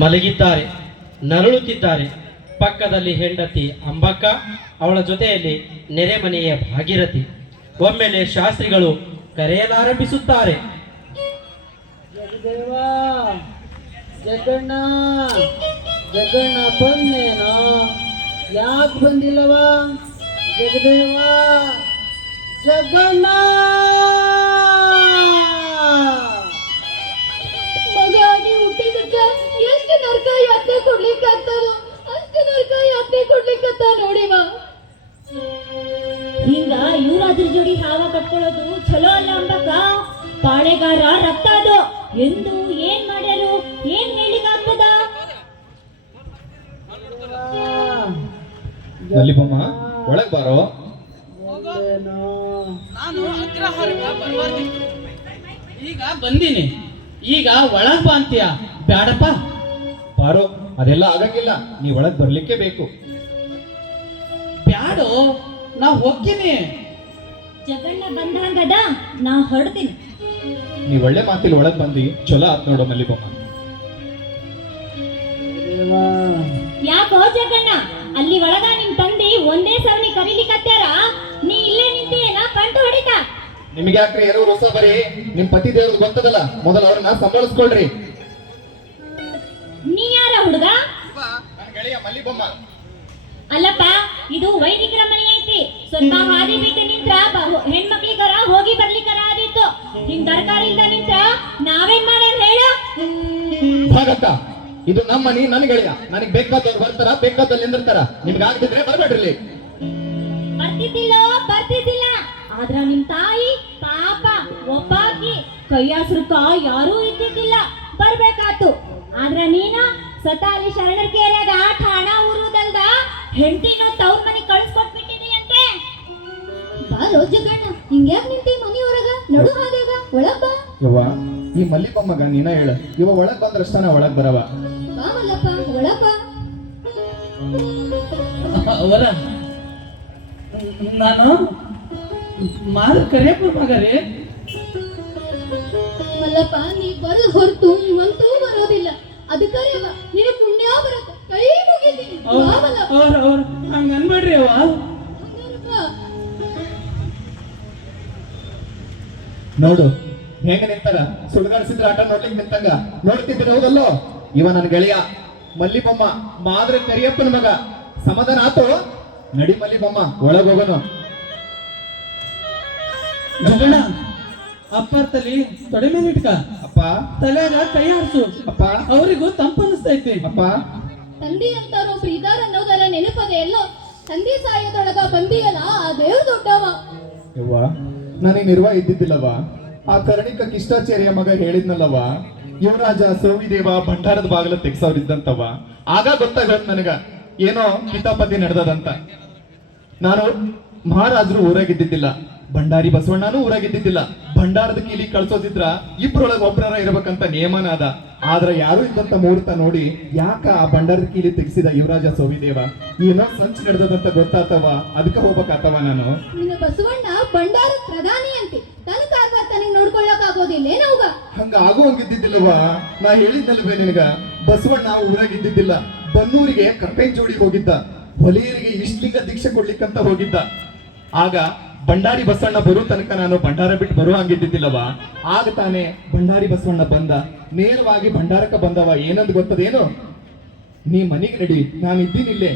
ಮಲಗಿದ್ದಾರೆ, ನರಳುತ್ತಿದ್ದಾರೆ. ಪಕ್ಕದಲ್ಲಿ ಹೆಂಡತಿ ಅಂಬಕ್ಕ, ಅವಳ ಜೊತೆಯಲ್ಲಿ ನೆರೆಮನೆಯ ಭಾಗೀರಥಿ. ಒಮ್ಮೆಲೆ ಶಾಸ್ತ್ರಿಗಳು ಕರೆಯಲಾರಂಭಿಸುತ್ತಾರೆ. ಜಗದೇವ, ಜಗಣ್ಣ ಜಗಣ್ಣ ಬಂದೇನೋ? ಯಾಕೆ ಬಂದಿಲ್ಲವ ಜಗದೇವ? ಜಗಣ್ಣ ಮಗಾಗಿ ಹುಟ್ಟಿದಕ್ಕ ಎಷ್ಟು ನರಕ ಯಾತ್ರೆ ಕೊಡ್ಲಿಕ್ಕಂತದ, ಅಷ್ಟು ನರಕ ಯಾತ್ರೆ ಕೊಡ್ಲಿಕ್ಕಂತ ನೋಡಿವ. ಹಿಂಗ ಯುವರಾಜರ ಜೋಡಿ ಹಾವ ಕಟ್ಕೊಳ್ಳೋದು ಚಲೋ ಅಲ್ಲ ಅಂಬಕ್ಕ. ಪಾಳೆಗಾರ ರಕ್ತ ಅದು ಎಂದು ಏನ್ ಮಾಡ್ಯಾರು, ಏನ್ ಹೇಳಿಕಾಗ್ತದ? ಮಲ್ಲಿಬಮ್ಮ ಒಳಗ್ ಬಾರೋ. ನಾನು ಅಗ್ರಹಾರಕ್ಕೆ ಬರಬಾರ್ದಿತ್ತು, ಈಗ ಬಂದೀನಿ. ಈಗ ಒಳಗ್ ಬಾ ಅಂತೀಯ? ಬ್ಯಾಡಪ್ಪ. ಬಾರೋ, ಅದೆಲ್ಲ ಆಗಂಗಿಲ್ಲ, ನೀ ಒಳಗ್ ಬರ್ಲಿಕ್ಕೆ ಬೇಕು. ಬ್ಯಾಡೋ, ನಾ ಹೋಗ್ತೀನಿ. ಜಗಣ್ಣ ಬಂದಂಗದ, ನಾ ಹೊರಡ್ತೀನಿ. ನೀ ಒಳ್ಳೆ ಮಾತಿಲ್ ಒಳಗ್ ಬಂದಿ, ಚಲೋ ಆತ್ ನೋಡು ಮಲ್ಲಿಬಮ್ಮ. ಯಾಕೋ ಜಗಣ್ಣ, ಅಲ್ಲಿ ಒಳಗ ನಿಮ್ ತಂದಿ ಒಂದೇ ಸವನಿ ಕರೀಲಿಕತ್ಯಾರ, ನೀ ಇಲ್ಲೇ ನಿಂತೀಯೇನ ಕಂಟು ಹೊಡಿತ? ನಿಮ್ಗೆ ಯಾಕ್ರಿ ಏನೋ ರೋಸ ಬರೀ? ನಿಮ್ ಪತಿ ದೇವ್ರದ್ದು ಗೊತ್ತದಲ್ಲ, ಮೊದಲು ಅವ್ರನ್ನ ಸಂಭಾಳಿಸ್ಕೊಳ್ರಿ. ನೀ ಯಾರ ಹುಡುಗ? ನನ್ ಗೆಳೆಯ ಮಲ್ಲಿಬಮ್ಮ. ಅಲ್ಲಪ್ಪ, ಇದು ವೈದಿಕರ ಮನೆ ಐತಿ. ಸ್ವಲ್ಪ ಹಾದಿ ಬಿಟ್ಟು ನಿಂತ್ರ ಹೆಣ್ಮಕ್ಳಿಗರ ಹೋಗಿ ಬರ್ಲಿಕ್ಕರ ಆದಿತ್ತು. ಹಿಂಗ್ ತರಕಾರಿ ಇಲ್ದ ನಿಂತ್ರ ನಾವೇನ್ ಮಾಡೋಣ ಹೇಳು? ಭಾಗಕ್ಕ, ಇದು ನಮ್ಮ ಮನಿ, ನನ್ ಗೆಳೆಯ. ನನಗ್ ಬೇಕಾದವ್ರು ಬರ್ತಾರ, ಬೇಕಾದಲ್ಲಿ ನಿಂದಿರ್ತಾರ. ನಿಮ್ಗೆ ಆಗ್ತಿದ್ರೆ ಬರ್ಬೇಡ್ರಿ. ಬರ್ತಿದ್ದಿಲ್ಲ. ಆದ್ರ ನಿಮ್ ತಾಯಿ ಪಾಪ ಒಬ್ಬಾಕಿ ಕೈಯಾಸ್ರಕ್ಕ ಯಾರೂ ಇದ್ದಿದ್ದಿಲ್ಲ, ಬರ್ಬೇಕಾತು. ಆದ್ರ ನೀನ ಸತಾಲಿ ಶರಣರ ಕೇರ್ಯಾಗ ಠಾಣ ಊರುದಲ್ದ ಹೆಂಡತಿನೋ ತವ್ರ ಮನೆ ಕಳಿಸ್ಕೊಟ್ಬಿಟ್ಟಿದೀಯಂತೆ. ಬಾರೋ ಜಗಣ್ಣ, ಹಿಂಗ್ಯಾಕ್ ನಿಂತಿ ಮನಿ ಹೊರಗ? ನಡು ಹಾದ್ಯಾಗ ಒಳಗ್ ಬಾ. ಯವ್ವ, ಈ ಮಲ್ಲಿಬಮ್ಮಗ ನೀನ ಹೇಳ, ಇವ ಒಳಗ್ ಬಂದ್ರಷ್ಟನ ಒಳಗ್ ಬರವ. ಬಾ ಮಲ್ಲಪ್ಪ, ಒಳಗ್ ಬಾ. ಅವರ ನಾನು ಮಾರು ಕರೆಯಪ್ಪ ಮಗರೇ. ಮಲ್ಲಪ್ಪ, ನೀ ಬರೋದ್ ಹೊರತು ಇವಂತೂ ಬರೋದಿಲ್ಲ. ಅದಕ್ಕರಿಯವ ನಿನ್ನ ಪುಣ್ಯ ಬರತ್ತ, ಕೈ ಮುಗಿತೀನಿ. ಬಾ ಮಲ್ಲಪ್ಪ. ಅವ್ರ ಹಂಗ ಅನ್ಬೇಡ್ರಿ ಅವ. ನೋಡು ಹೆಂಗ ನಿಂತಾರ, ಸುಡ್ಗಾಡ್ಸಿದ್ರ ಆಟ ನೋಡ್ಲಿಕ್ಕೆ ನಿಂತಂಗ ನೋಡ್ತಿದ್ದೀರ ಹೌದಲ್ಲೋ? ಇವ ನನ್ ಗೆಳೆಯ ಮಲ್ಲಿಬಮ್ಮ, ಮಾದ್ರ ಕರಿಯಪ್ಪನ ಮಗ. ಸಮಾಧಾನ ಆತು? ನಡಿ ಮಲ್ಲಿಬಮ್ಮ, ಒಳಗ್ ಹೋಗೋನು. ಜಗಣ್ಣ, ಅಪ್ಪರ ತಲಿ ತೊಡೆ ಮೇಲೆ ಇಟ್ಕ. ಅಪ್ಪ, ತಲೆಯಾಗ ಕೈ ಹಾರಿಸು. ಅಪ್ಪ, ಅವರಿಗೂ ತಂಪನ್ನಿಸ್ತೈತಿ. ಅಪ್ಪ. ತಂದೆ ಅಂತಾರೊಬ್ರು ಇದಾರ ಅನ್ನೋದೆಲ್ಲ ನೆನಪದೆ ಎಲ್ಲೋ. ತಂದೆ ಸಾಯದೊಳಗ ಬಂದಿಯಲ್ಲ, ಆ ದೇವ್ರ ದೊಡ್ಡವ. ಯವ್ವ, ನನಗೆ ನಿರ್ವ ಇದ್ದಿದ್ದಿಲ್ಲವ. ಆ ಕರ್ಣಿಕ ಕಿಷ್ಟಾಚಾರ್ಯ ಮಗ ಹೇಳಿದ್ನಲ್ಲವ, ಯುವರಾಜ ಸೋವಿದೇವ ಭಂಡಾರದ ಬಾಗಿಲ ತೆಗ್ಸವ್ರಿದ್ದಂತವ. ಆಗ ಗೊತ್ತಾಗತ್ ನನಗ ಏನೋ ಕಿತಾಪತಿ ನಡೆದದಂತ. ನಾನು ಮಹಾರಾಜರು ಊರಾಗಿದ್ದಿದ್ದಿಲ್ಲ, ಭಂಡಾರಿ ಬಸವಣ್ಣನೂ ಊರಾಗಿದ್ದಿದ್ದಿಲ್ಲ. ಭಂಡಾರದ ಕೀಲಿ ಕಳ್ಸೋದಿದ್ರ ಇಬ್ರೊಳಗ ಒಬ್ರರ ಇರ್ಬೇಕಂತ ನಿಯಮನ ಅದ. ಆದ್ರ ಯಾರು ಇದ್ದಂತ ಮುಹೂರ್ತ ನೋಡಿ ಯಾಕ ಆ ಭಂಡಾರದ ಕೀಲಿ ತೆಗ್ಸಿದ ಯುವರಾಜ ಸೋವಿದೇವ? ಏನೋ ಸಂಚು ನಡೆದದಂತ ಗೊತ್ತಾತವ, ಅದಕ್ಕ ಹೋಗ್ಬೇಕಾತವ ನಾನು. ನಿನ್ನ ಬಸವಣ್ಣ ಭಂಡಾರದ ಪ್ರಧಾನಿ ಅಂತೆ, ತನ್ನ ಕಾರ್ಬಾರ್ ತನಗೆ ನೋಡ್ಕೊಳ್ಳಕ್ ಆಗೋದಿಲ್ಲ ಏನವ್ಗ? ಹಂಗ ಆಗುವಂಗಿದ್ದಿದ್ದಿಲ್ಲವ. ನಾ ಹೇಳಿದ್ನಲ್ವೇ ನಿನಗ, ಬಸವಣ್ಣ ಊರಾಗಿದ್ದಿದ್ದಿಲ್ಲ, ಬನ್ನೂರಿಗೆ ಕಪ್ಪೆನ್ ಜೋಡಿ ಹೋಗಿದ್ದ, ಹೊಲೆಯರಿಗೆ ಇಷ್ಟಲಿಂಗ ದೀಕ್ಷೆ ಕೊಡ್ಲಿಕ್ಕಂತ ಹೋಗಿದ್ದ. ಆಗ ಭಂಡಾರಿ ಬಸವಣ್ಣ ಬರೋ ತನಕ ನಾನು ಭಂಡಾರ ಬಿಟ್ಟು ಬರೋ ಹಂಗಿದ್ದಿದ್ದಿಲ್ಲವ. ಆಗ ತಾನೇ ಭಂಡಾರಿ ಬಸವಣ್ಣ ಬಂದ, ನೇರವಾಗಿ ಭಂಡಾರಕ್ಕೆ ಬಂದವ. ಏನಂದ್ ಗೊತ್ತದೇನು? ನೀ ಮನೆಗೆ ನಡಿ, ನಾನು ಇದ್ದೀನಿಲ್ಲೇ.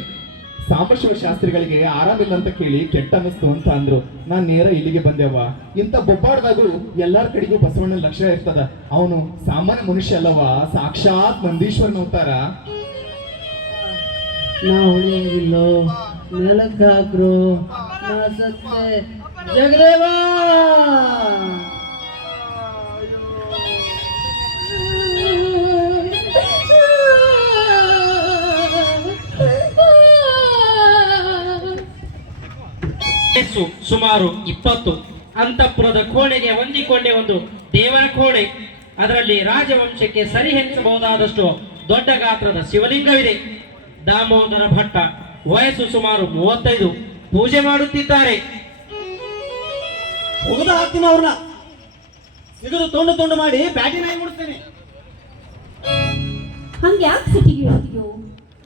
ಸಾಂಬಶಿವ ಶಾಸ್ತ್ರಿಗಳಿಗೆ ಆರಾಮಿಲ್ಲ ಅಂತ ಕೇಳಿ ಕೆಟ್ಟ ಅನ್ನಿಸ್ತು ಅಂತ ಅಂದ್ರು. ನಾನ್ ನೇರ ಇಲ್ಲಿಗೆ ಬಂದೆವ್ವ. ಇಂಥ ಬೊಬ್ಬಾಡ್ದಾಗೂ ಎಲ್ಲಾರ ಕಡೆಗೂ ಬಸವಣ್ಣನ ಲಕ್ಷ್ಯ ಇರ್ತದ. ಅವನು ಸಾಮಾನ್ಯ ಮನುಷ್ಯ ಅಲ್ಲವ, ಸಾಕ್ಷಾತ್ ನಂದೀಶ್ವರನ ಅವತಾರ. ನಾ ಉಳಿಯಂಗಿಲ್ಲೋ, ನೆಲಕ್ಕ ಹಾಕ್ರು, ನಾ ಸತ್ತೆ. ಜಗದೇವ, ಸುಮಾರು 20. ಅಂತಃಪುರದ ಕೋಣೆಗೆ ಹೊಂದಿಕೊಂಡೆ ಒಂದು ದೇವರ ಕೋಣೆ. ಅದರಲ್ಲಿ ರಾಜವಂಶಕ್ಕೆ ಸರಿ ಹೆಣಿಸಬಹುದಾದಷ್ಟು ದೊಡ್ಡ ಗಾತ್ರದ ಶಿವಲಿಂಗವಿದೆ. ದಾಮೋದರ ಭಟ್ಟ, ವಯಸ್ಸು ಸುಮಾರು 35, ಪೂಜೆ ಮಾಡುತ್ತಿದ್ದಾರೆ. ಹೋಗದ ಹಾಕ್ತೀನಿ ಅವ್ರನ್ನ, ಸಿಗದು ತುಂಡು ಮಾಡಿ ಬ್ಯಾಟಿ ನಾಯಿ ಮುಡಿಸ್ತೇನೆ. ಹಂಗ ಯಾಕೆ ಸಿಟಿಗೆ ಹೇಳ್ತೀಯೋ?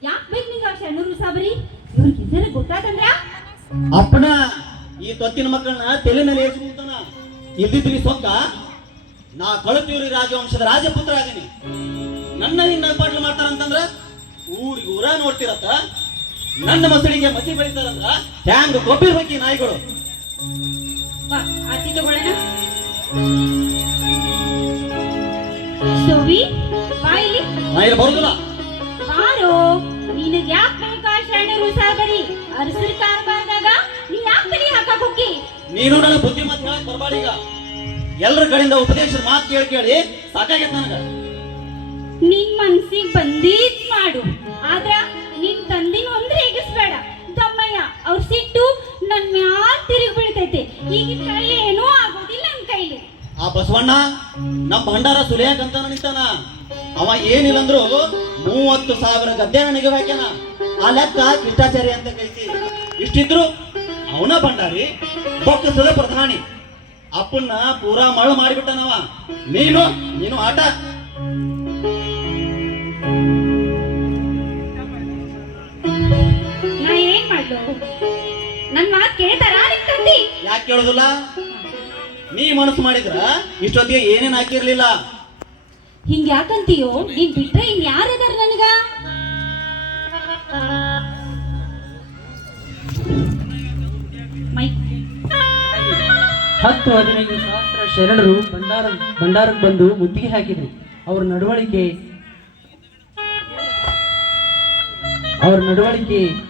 ಯಾಕೆ ಬೇಕು ನಿಂಗ ಆ ಶರಣರು ಸಾಬರಿ? ಇವ್ರಿಗೆ ಇದ್ದಾರೆ ಗೊತ್ತಾತಂದ್ರ? ಅಪ್ಪನ ಈ ತೊತ್ತಿನ ಮಕ್ಕಳನ್ನ ತಲೆ ಮೇಲೆ ಏರಿಸ್ಕೊಂತಾನ. ಇದ್ದಿದ್ರಿ ಸೊಕ್ಕ ನಾ ಕಳುತಿಯೂರಿ ರಾಜವಂಶದ ರಾಜಪುತ್ರ ಆಗೀನಿ. ನನ್ನ ಹಿಂಗ ಪಾಟ್ಲು ಮಾಡ್ತಾರಂತಂದ್ರ ಊರಿಗೆ ಊರ ನೋಡ್ತಿರತ್ತ. ನನ್ನ ಮಸಳಿಗೆ ಮಸಿ ಬೆಳಿತಾರಂದ್ರ ಹ್ಯಾಂಗ ಕೊಬ್ಬಿರ್ಬೇಕಿ ನಾಯಿಗಳು. ಬಾ ಆತಿ ತಗೊಳ್ಳೋಣ. ಸೋವಿ ಬಾ ಇಲ್ಲಿ. ನಾ ಇಲ್ಲಿ ಬರುದಿಲ್ಲ. ಬಾರೋ, ನಿನಗ್ ಯಾಕೆ ಬೇಕಾ ಶರಣರು ಸಾಬರಿ? ಅರಸರ ಕಾರ್ಬಾರ್ದಾಗ ನೀ ಯಾಕೆ ತಲೆ ಹಾಕಕ್ ಹೋಗಿ? ನೀನು ನನ್ನ ಬುದ್ಧಿ ಮಾತು ಹೇಳಕ್ ಬರ್ಬಾಡೀಗ. ಎಲ್ಲರ ಕಡೆಯಿಂದ ಉಪದೇಶದ ಮಾತು ಕೇಳಿ ಕೇಳಿ ಸಾಕಾಗೈತೆ ನನಗ. ನಿನ್ ಮನ್ಸಿಗೆ ಬಂದಿದ್ ಮಾಡು, ಆದ್ರ ನಿನ್ ತಂದಿನ ಒಂದ್ರೆ ಎಗಿಸ್ಬೇಡ. ತಮ್ಮಯ್ಯ ಅವ್ರ ಸಿಟ್ಟು ನನ್ ಮ್ಯಾಲ್ ತಿರುಗಿ ಬೀಳ್ತೈತೆ. ಈಗಿನ ಕೈಲಿ ಏನೂ ಆಗೋದಿಲ್ಲ ನನ್ ಕೈಲಿ. ಆ ಬಸವಣ್ಣ ನಮ್ಮ ಭಂಡಾರ ಸುಲಿಯಾಕಂತ ನಿಂತಾನ. ಅವ ಏನಿಲ್ಲ ಅಂದ್ರು 30,000 ಗದ್ದೆ ನನಗೆ ಹಾಕ್ಯಾನ. ಆ ಲೆಕ್ಕ ಕಿಷ್ಟಾಚಾರಿ ಅಂತ ಕೈತಿ. ಇಷ್ಟಿದ್ರು ಅವನ ಭಂಡಾರಿ, ಬೊಕ್ಕಸದ ಪ್ರಧಾನಿ. ಅಪ್ಪನ್ನ ಪೂರಾ ಮಳ ಮಾಡಿಬಿಟ್ಟನವ. ನೀನು ಆಟ. ನಾ ಏನ್ ಮಾಡ್ಲು? ನನ್ ಮಾತ್ ಕೇಳ್ತಾರ ನಿಮ್ ತಂದಿ? ಯಾಕೆ ಕೇಳುದಿಲ್ಲ? ನೀ ಮನಸ್ಸು ಮಾಡಿದ್ರ ಇಷ್ಟೊತ್ತಿಗೆ ಏನೇನ್ ಹಾಕಿರ್ಲಿಲ್ಲ. ಹಿಂಗ ಯಾಕಂತೀಯೋ? ನೀನ್ ಬಿಟ್ರೆ ಇನ್ ಯಾರದಾರ ನನಗ? ಮೈಕ್ 10-15 ಸಹಸ್ರ ಶರಣರು ಭಂಡಾರಕ್ಕೆ ಬಂದು ಮುತ್ತಿಗೆ ಹಾಕಿದ್ರು. ಅವ್ರ ನಡವಳಿಕೆ,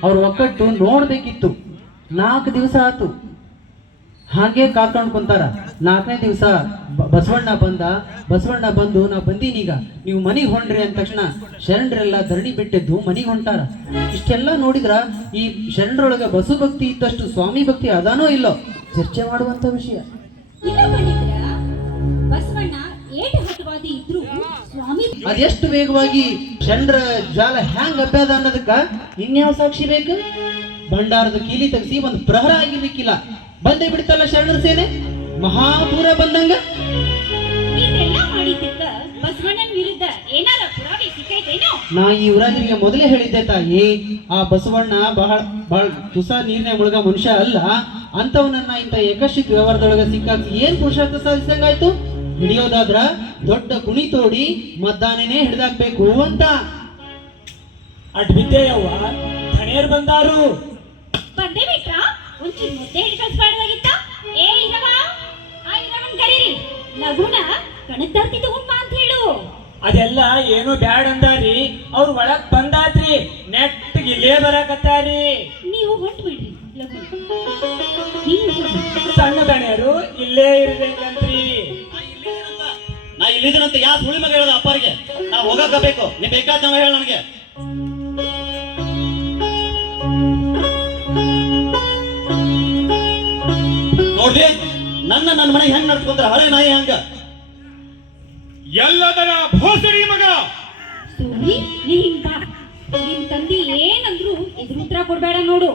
ಅವ್ರ ಒಕ್ಕಟ್ಟು ನೋಡ್ಬೇಕಿತ್ತು. 4 ದಿವಸ ಆತು ಹಾಗೆ ಕಾಕೊಂಡು ಕುಂತಾರ. 4ನೇ ದಿವಸ ಬಸವಣ್ಣ ಬಂದು ನಾ ಬಂದೀನೀಗ, ನೀವು ಮನೆಗೆ ಹೊಂಡ್ರಿ ಅಂದ ತಕ್ಷಣ ಶರಣರೆಲ್ಲ ಧರಣಿ ಬಿಟ್ಟಿದ್ದು ಮನೆಗೆ ಹೊಂಟಾರ. ಇಷ್ಟೆಲ್ಲ ನೋಡಿದ್ರ ಈ ಶರಣರೊಳಗ ಬಸು ಭಕ್ತಿ ಇದ್ದಷ್ಟು ಸ್ವಾಮಿ ಭಕ್ತಿ ಅದಾನೋ ಇಲ್ಲೋ ಚರ್ಚೆ ಮಾಡುವಂತ ವಿಷಯ. ಇಲ್ಲ ಪಂಡಿತರ, ಬಸವಣ್ಣ ಏಟ ಹಠವಾದಿ ಇದ್ರು ಸ್ವಾಮಿ ಅದೆಷ್ಟು ವೇಗವಾಗಿ ಶರಣರ ಜಾಲ ಹ್ಯಾಂಗ್ ಅಭ್ಯಾದ ಅನ್ನೋದಕ್ಕ ಇನ್ಯಾವ ಸಾಕ್ಷಿ ಬೇಕು? ಭಂಡಾರದ ಕೀಲಿ ತೆಗೆಸಿ ಒಂದು ಪ್ರಹರ ಆಗಿರ್ಲಿಕ್ಕಿಲ್ಲ, ಬಂದೇ ಬಿಡ್ತಲ್ಲ ಶರಣರ ಸೇನೆ ಮಹಾಪೂರ ಬಂದಂಗ. ಇದೆಲ್ಲ ಮಾಡಿದ್ದಕ್ಕ ಬಸವಣ್ಣನ ವಿರುದ್ಧ ಏನಾರ ಪುರಾವೆ ಸಿಕ್ಕೈತೇನೋ? ನಾ ಈ ಯುವರಾಜರಿಗೆ ಮೊದಲೇ ಹೇಳಿದ್ದೆ ತಾಯಿ, ಆ ಬಸವಣ್ಣ ಬಹಳ ತುಸ ನೀರಿನ ಮುಳುಗ ಮನುಷ್ಯ ಅಲ್ಲ. ಅಂತವನನ್ನ ಇಂಥ ಏಕಶಿಕ್ ವ್ಯವಹಾರದೊಳಗ ಸಿಕ್ಕಾಕಿ ಏನ್ ಪುರುಷಾರ್ಥ ಸಾಧಿಸಂಗಾಯ್ತು? ಹಿಡಿಯೋದಾದ್ರ ದೊಡ್ಡ ಕುಣಿ ತೋಡಿ ಮದ್ದಾನೇನೆ ಹಿಡಿದಾಕ್ಬೇಕು ಅಂತ. ಅಡ್ ಬಿದ್ದೆಯವ್ವ, ಧಣಿಯರ್ ಬಂದಾರು. ಬಂದೇ ಬಿಟ್ರ? ಒಂಚೂರು ಮುದ್ದೆ ಹಿಡಿ ಕಳ್ಸ್ಬಾರ್ದಾಗಿತ್ತ? ಏ ಇರವ, ಆ ಇರವನ್ ಕರೀರಿ, ಲಘುನ ಕಣದ್ದಾರ್ತಿ ತಗೊಂಡ್ ಬಾ ಅಂತ ಹೇಳು. ಅದೆಲ್ಲ ಏನು ಬ್ಯಾಡ್ ಅಂದಾರಿ. ಅವ್ರು ಒಳಗ್ ಬಂದಾತ್ರಿ, ನೆಟ್ ಇಲ್ಲೇ ಬರಾಕತ್ತಾರಿ. ನೀವು ಹೊಂಟು ಬಿಡ್ರಿ ಲಘು. ನೀವು ಸಣ್ಣ ದಣಿಯರು ಇಲ್ಲೇ ಇರ್ಬೇಕಂತ್ರಿ. ನಾ ಇಲ್ಲಿದ್ದೀನಂತ ಯಾ ಸುಳಿ ಮಗ ಹೇಳದ ಅಪ್ಪರಿಗೆ? ನಾ ಹೋಗಬೇಕು. ನೀ ಬೇಕಾದ ಹೇಳ ನನಗೆ. ನೋಡ್ರಿ, ನನ್ನ ಮನೆಗೆ ಹೆಂಗ್ ನಡ್ಸ್ಕೊಂತಾರ ಹಳೆ ನಾಯಿ ಹಂಗ. ಎಲ್ಲದರ ಭೋಸಡಿ ಮಗ. ಸೋನಿ, ನೀ ಹಿಂಗ ನಿನ್ ತಂದಿ ಏನಂದ್ರು ಎದುರು ಉತ್ತರ ಕೊಡ್ಬೇಡ ನೋಡು.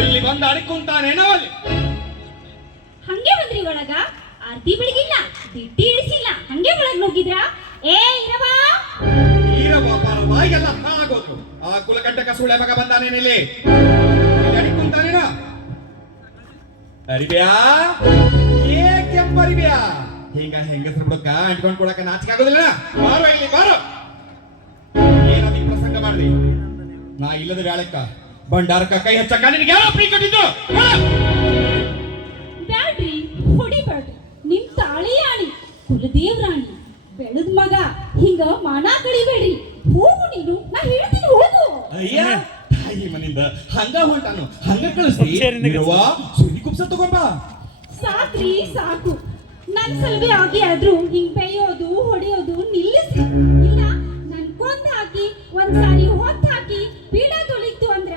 ಎಲ್ಲಿ ಬಂದು ಅಡ್ಕೊಂತಾನೇನೋ ಅಲ್ಲಿ. ಹಂಗೆ ಬಂದ್ರಿ ಒಳಗ? ಆರ್ತಿ ಬೆಳಗಿಲ್ಲ, ದಿಟ್ಟಿ ಇಳಿಸಿಲ್ಲ, ಹಂಗೆ ಒಳಗ್ ನುಗ್ಗಿದ್ರ? ಏ ಇರವ, ಬಾಯಿಗೆಲ್ಲ ಆಗೋದು. ಆ ಕುಲಕಂಟಕ ಸುಳ್ಳೆ ಮಗ ಬಂದಾನೇನಿಲ್ಲಿ ಅಡಿಕೊಂತಾನೇನ? ಅರಿಬ್ಯಾ, ಏ ಕೆಂಪರಿಬ್ಯಾ, ಹೆಂಗಸ್ರ ಬಿಡಕ್ಕ ಅಂಟ್ಕೊಂಡ್ ಕೊಡಕ ನಾಚಿಕೆ ಆಗೋದಿಲ್ಲ. ಬಾರೋ ಇಲ್ಲಿ ಬಾರೋ. ಏನದಿ ಪ್ರಸಂಗ ಮಾಡ್ದಿ? ನಾ ಇಲ್ಲದ ವ್ಯಾಳಕ್ಕ ಭಂಡಾರಕ್ಕ ಕೈ ಹಚ್ಚಕ್ಕ ನಿನಗೆ ಯಾರೋ ಫ್ರೀ ಕೊಟ್ಟಿದ್ದು? ಬ್ಯಾಡ್ರಿ, ಹೊಡಿಬೇಡ್ರಿ. ನಿಮ್ ತಾಳಿ ಆಣಿ, ಕುಲದೇವ್ರಾಣಿ, ಬೆಳದ್ ಮಗ, ಹಿಂಗ ಮಾನ ಕಳಿಬೇಡ್ರಿ. ಹೋಗು ನೀನು, ನಾ ಹೇಳ್ತೀನಿ ಹೋಗು. ಅಯ್ಯ, ತಾಯಿ ಮನಿಂದ ಹಂಗ ಹೊಂಟಾನು, ಹಂಗ ಕಳಿಸ್ತಿ ಸುರಿ ಕುಪ್ಸ ತಗೊಂಬ. ಸಾಕ್ರಿ ಸಾಕು. ನನ್ ಸಲುವೆ ಆಗಿ ಆದ್ರೂ ಹಿಂಗ್ ಬೇಯೋದು ಹೊಡೆಯೋದು ನಿಲ್ಲಿಸಿ. ಇಲ್ಲ ನನ್ ಕೊಂದ್ ಹಾಕಿ ಒಂದ್ಸಾರಿ ಹೊತ್ತು ಹಾಕಿ ಪೀಡ ತೊಳಿತು ಅಂದ್ರ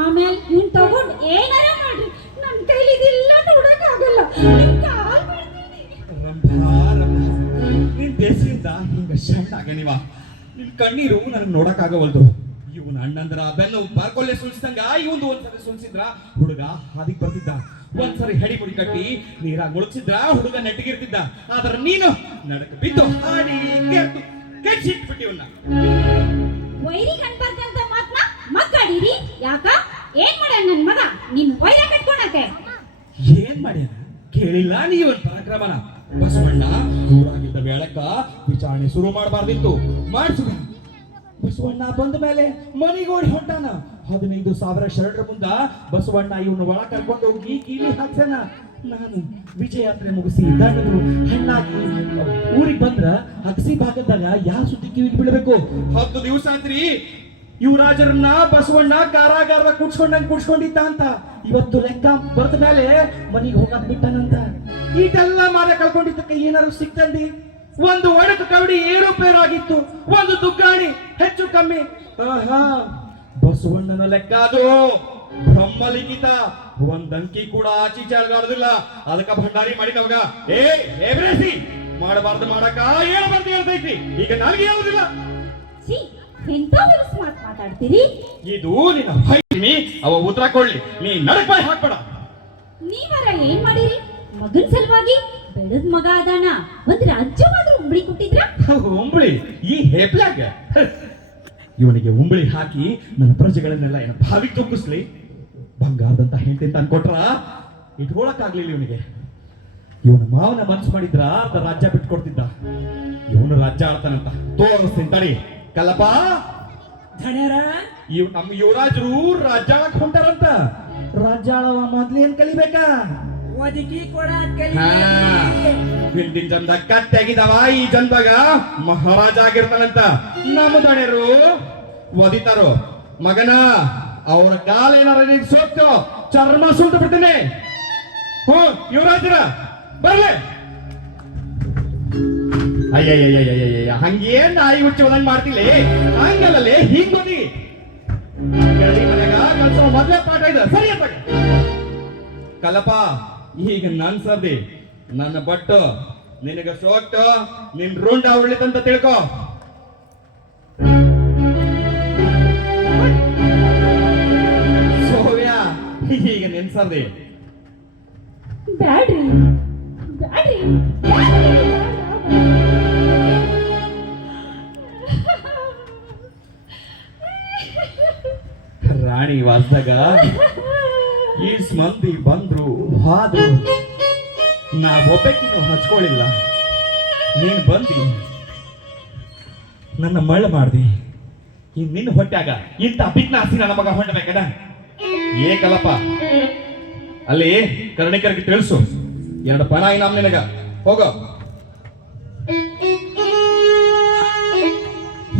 ಆಮೇಲೆ ಇವ್ನ್ ತಗೊಂಡ್ ಏನಾರ ಮಾಡ್ರಿ, ನನ್ ಕೈಲಿ ಇದೆಲ್ಲ ನೋಡಕ್ ಆಗಲ್ಲ. ಕಾಲ್ ಬಿಡ್ತೀನಿ. ನಿನ್ ದೇಶದಿಂದ ಹಿಂಗ ಶಣ್ಣಾಗ ನೀವ ನಿನ್ ಕಣ್ಣೀರು ನನಗೆ ನೋಡಕ್ ಆಗವಲ್ದು. ಇವನ್ ಅಣ್ಣಂದ್ರ ಬೆನ್ನು ಬಾರ್ಕೊಲ್ಲೆ ಸುಲ್ಸಿದಂಗ ಇವಂದು ಒಂದ್ಸಲ ಸುಲ್ಸಿದ್ರ ಹುಡುಗ ಹಾದಿಗ್ ಬರ್ತಿದ್ದ. ಒಂದ್ಸರಿ ಹಡಿ ಮುಡಿ ಕಟ್ಟಿ ನೀರಾಗ ಮುಳುಗ್ಸಿದ್ರ ಹುಡುಗ ನೆಟ್ಟಿಗಿರ್ತಿದ್ದ. ಆದ್ರೆ ನೀನು ನಡಕ ಬಿದ್ದು ಹಾಡಿ ಕೆಟ್ಟು ಕೆಡ್ಸಿಟ್ಬಿಟ್ಟಿವನ್ನ. ವೈರಿ ಕಣ್ಬಾರ್ದಂತ ಮಾತ್ನ ಮಗ್ಗಾಡಿರಿ ಯಾಕ? ಏನ್ ಮಾಡ್ಯಾನ ನನ್ ಮಗ ನಿನ್ ವೈರ ಕಟ್ಕೊಳಕ್ಕೆ? ಏನ್ ಮಾಡ್ಯಾನ ಕೇಳಿಲ್ಲ ನೀವು ಪರಾಕ್ರಮನ. ಬಸವಣ್ಣ ಊರಾಗಿದ್ದ ವೇಳಕ್ಕ ವಿಚಾರಣೆ ಶುರು ಮಾಡಬಾರ್ದಿತ್ತು, ಮಾಡಿಸುದ. ಬಸವಣ್ಣ ಬಂದ ಮೇಲೆ ಮನೆಗೆ ಓಡಿ ಹೊಂಟಾನ. 15,000 ಶರಣರ ಮುಂದ ಬಸವಣ್ಣ ಇವನು ಒಳ ಕರ್ಕೊಂಡು ಹೋಗಿ ಕೀಲಿ ಹಾಕ್ಸನ. ನಾನು ವಿಜಯಾತ್ರೆ ಮುಗಿಸಿ ದಂಡರು ಹಣ್ಣಾಗಿ ಊರಿಗೆ ಬಂದ್ರ ಅಗಸಿ ಭಾಗದಾಗ ಯಾವ ಸುದ್ದಿ ಕಿವಿಗೆ ಬೀಳಬೇಕು? 10 ದಿವಸ ಆತ್ರಿ ಯುವರಾಜರನ್ನ ಬಸವಣ್ಣ ಕಾರಾಗಾರ ಕುಡ್ಸ್ಕೊಂಡಿದ್ದ ಅಂತ. ಇವತ್ತು ಲೆಕ್ಕ ಬರೆದ ಮೇಲೆ ಮನೆಗೆ ಹೋಗಕ್ ಬಿಟ್ಟನಂತ. ಈಟೆಲ್ಲ ಮಾರ ಕಳ್ಕೊಂಡಿದ್ದಕ್ಕೆ ಏನಾದ್ರು ಸಿಕ್ತಂದಿ? ಒಂದು ಒಡಕು ಕವಡಿ ಏರುಪೇರಾಗಿತ್ತು, ಒಂದು ದುಗ್ಗಾಣಿ ಹೆಚ್ಚು ಕಮ್ಮಿ. ಬಸವಣ್ಣನ ಲೆಕ್ಕ ಅದು ಬ್ರಹ್ಮಲಿಖಿತ. ಒಂದ್ ಅಂಕಿ ಕೂಡ ಆಚೀಚೆ ಅಲ್ಗಾಡುದಿಲ್ಲ. ಅದಕ್ಕ ಭಂಡಾರಿ ಮಾಡಿದವಾಗ ಏ ಮಾಡಬಾರ್ದು ಮಾಡಕ ಹೇಳ್ಬಾರ್ದು ಹೇಳ್ತೈತಿ. ಈಗ ನನಗೆ ಯಾವುದಿಲ್ಲ. ಎಂತ ಮಾತ್ ಮಾತಾಡ್ತೀರಿ? ಇದು ನಿನ್ನ ಭೈನಿ ಅವ ಉತ್ತರ ಕೊಡ್ಲಿ, ನೀ ನಡಕ್ ಬಾಯಿ ಹಾಕ್ಬೇಡ. ನೀವರ ಏನ್ ಮಾಡಿರಿ? ಮಗನ್ ಸಲುವಾಗಿ ಬೆಳದ್ ಮಗ ಅದಾನ, ಒಂದ್ ರಾಜ್ಯವಾದ್ರೂ ಉಂಬಳಿ ಕೊಟ್ಟಿದ್ರ? ಉಂಬಳಿ ಈ ಹೇಪ್ಲಾಗ ಇವನಿಗೆ ಉಂಬಳಿ ಹಾಕಿ ನನ್ನ ಪ್ರಜೆಗಳನ್ನೆಲ್ಲ ಏನ ಬಾವಿಗೆ ತೊಕ್ಕಿಸ್ಲಿ. ಬಂಗಾರದಂತ ಹೆಂಡತಿ ಅಂತ ಅನ್ಕೊಟ್ರ ಇಟ್ಕೊಳಕ್ಕಾಗ್ಲಿಲ್ಲ ಇವನಿಗೆ. ಇವನ ಮಾವನ ಮನ್ಸು ಮಾಡಿದ್ರ ಅರ್ಧ ರಾಜ್ಯ ಬಿಟ್ಕೊಡ್ತಿದ್ದ. ಇವನು ರಾಜ್ಯ ಆಡ್ತಾನಂತ ತೋರಿಸ್ತೀನಿ ತಡಿ. ಕಲ್ಲಪ್ಪ ನಮ್ಮ ಯುವರಾಜರು ರಾಜ್ಯ ಆಳಕ್ ಹೊಂಟಾರಂತ. ರಾಜ್ಯ ಆಳವ ಮೊದ್ಲೇನ್ ಕಲಿಬೇಕಾ? ಹಿಂದಿನ ಜನ್ದ ಕತ್ತೆಗಿದವ ಈ ಜನ್ದಾಗ ಮಹಾರಾಜ ಆಗಿರ್ತಾನಂತ. ನಮ್ಮ ದಣಿಯರು ಒದಿತಾರೋ ಮಗನ ಅವ್ರ ಕಾಲ ಏನಾರ ಸೋತ್ತು ಚರ್ಮ ಸುಲ್ತ ಬಿಡ್ತೇನೆ. ಯುವರಾಜರ ಬರ್ಲೆ. ಅಯ್ಯಯ್ಯಯ್ಯಯ್ಯಯ್ಯ ಹಂಗೇನ್ ನಾಯಿ ಹುಚ್ಚಿ ಹೋದಂಗ್ ಮಾಡ್ತಿಲ್ಲ. ಹಂಗಲ್ಲೇ ಹಿಂಗ್ ಬದಿ ಮನೆಗ ಕಲ್ಸೋ ಮೊದ್ಲೇ ಪಾಠ ಇದೆ ಸರಿ ಅಂತ. ಕಲಪ ಈಗ ನನ್ ಸರ್ದಿ, ನನ್ನ ಬಟ್ಟು ನಿನಗ ಸೋಟ್ಟು ನಿನ್ ರುಂಡ ಉಳಿತಂತ ತಿಳ್ಕೊ. ಸೋವ್ಯ ಈಗ ನಿನ್ ಸರ್ದಿ. ಬ್ಯಾಡ್ರಿ ಬ್ಯಾಡ್ರಿ ರಾಣಿ ವಾಸದಾಗ ಈ ಮಂದಿ ಬಂದ್ರು ಹಾದ್ರು, ನಾ ಒಬ್ಬಕ್ಕಿನ್ನು ಹಚ್ಕೊಳ್ಳಿಲ್ಲ. ನೀನ್ ಬಂದಿ ನನ್ನ ಮಳ್ಳ ಮಾಡ್ದಿ. ನಿನ್ನ ಹೊಟ್ಟಾಗ ಇಂಥ ಬಿಗ್ನಾಸಿ ನನ್ನ ಮಗ ಹೊಂಡಬೇಕಡ. ಏಕಲ್ಲಪ್ಪ ಅಲ್ಲಿ ಕರ್ಣಿಕರಿಗೆ ತಿಳಿಸು, 2 ಪಣ ಇನಾಮ್ ನಿನಗ. ಹೋಗೋ.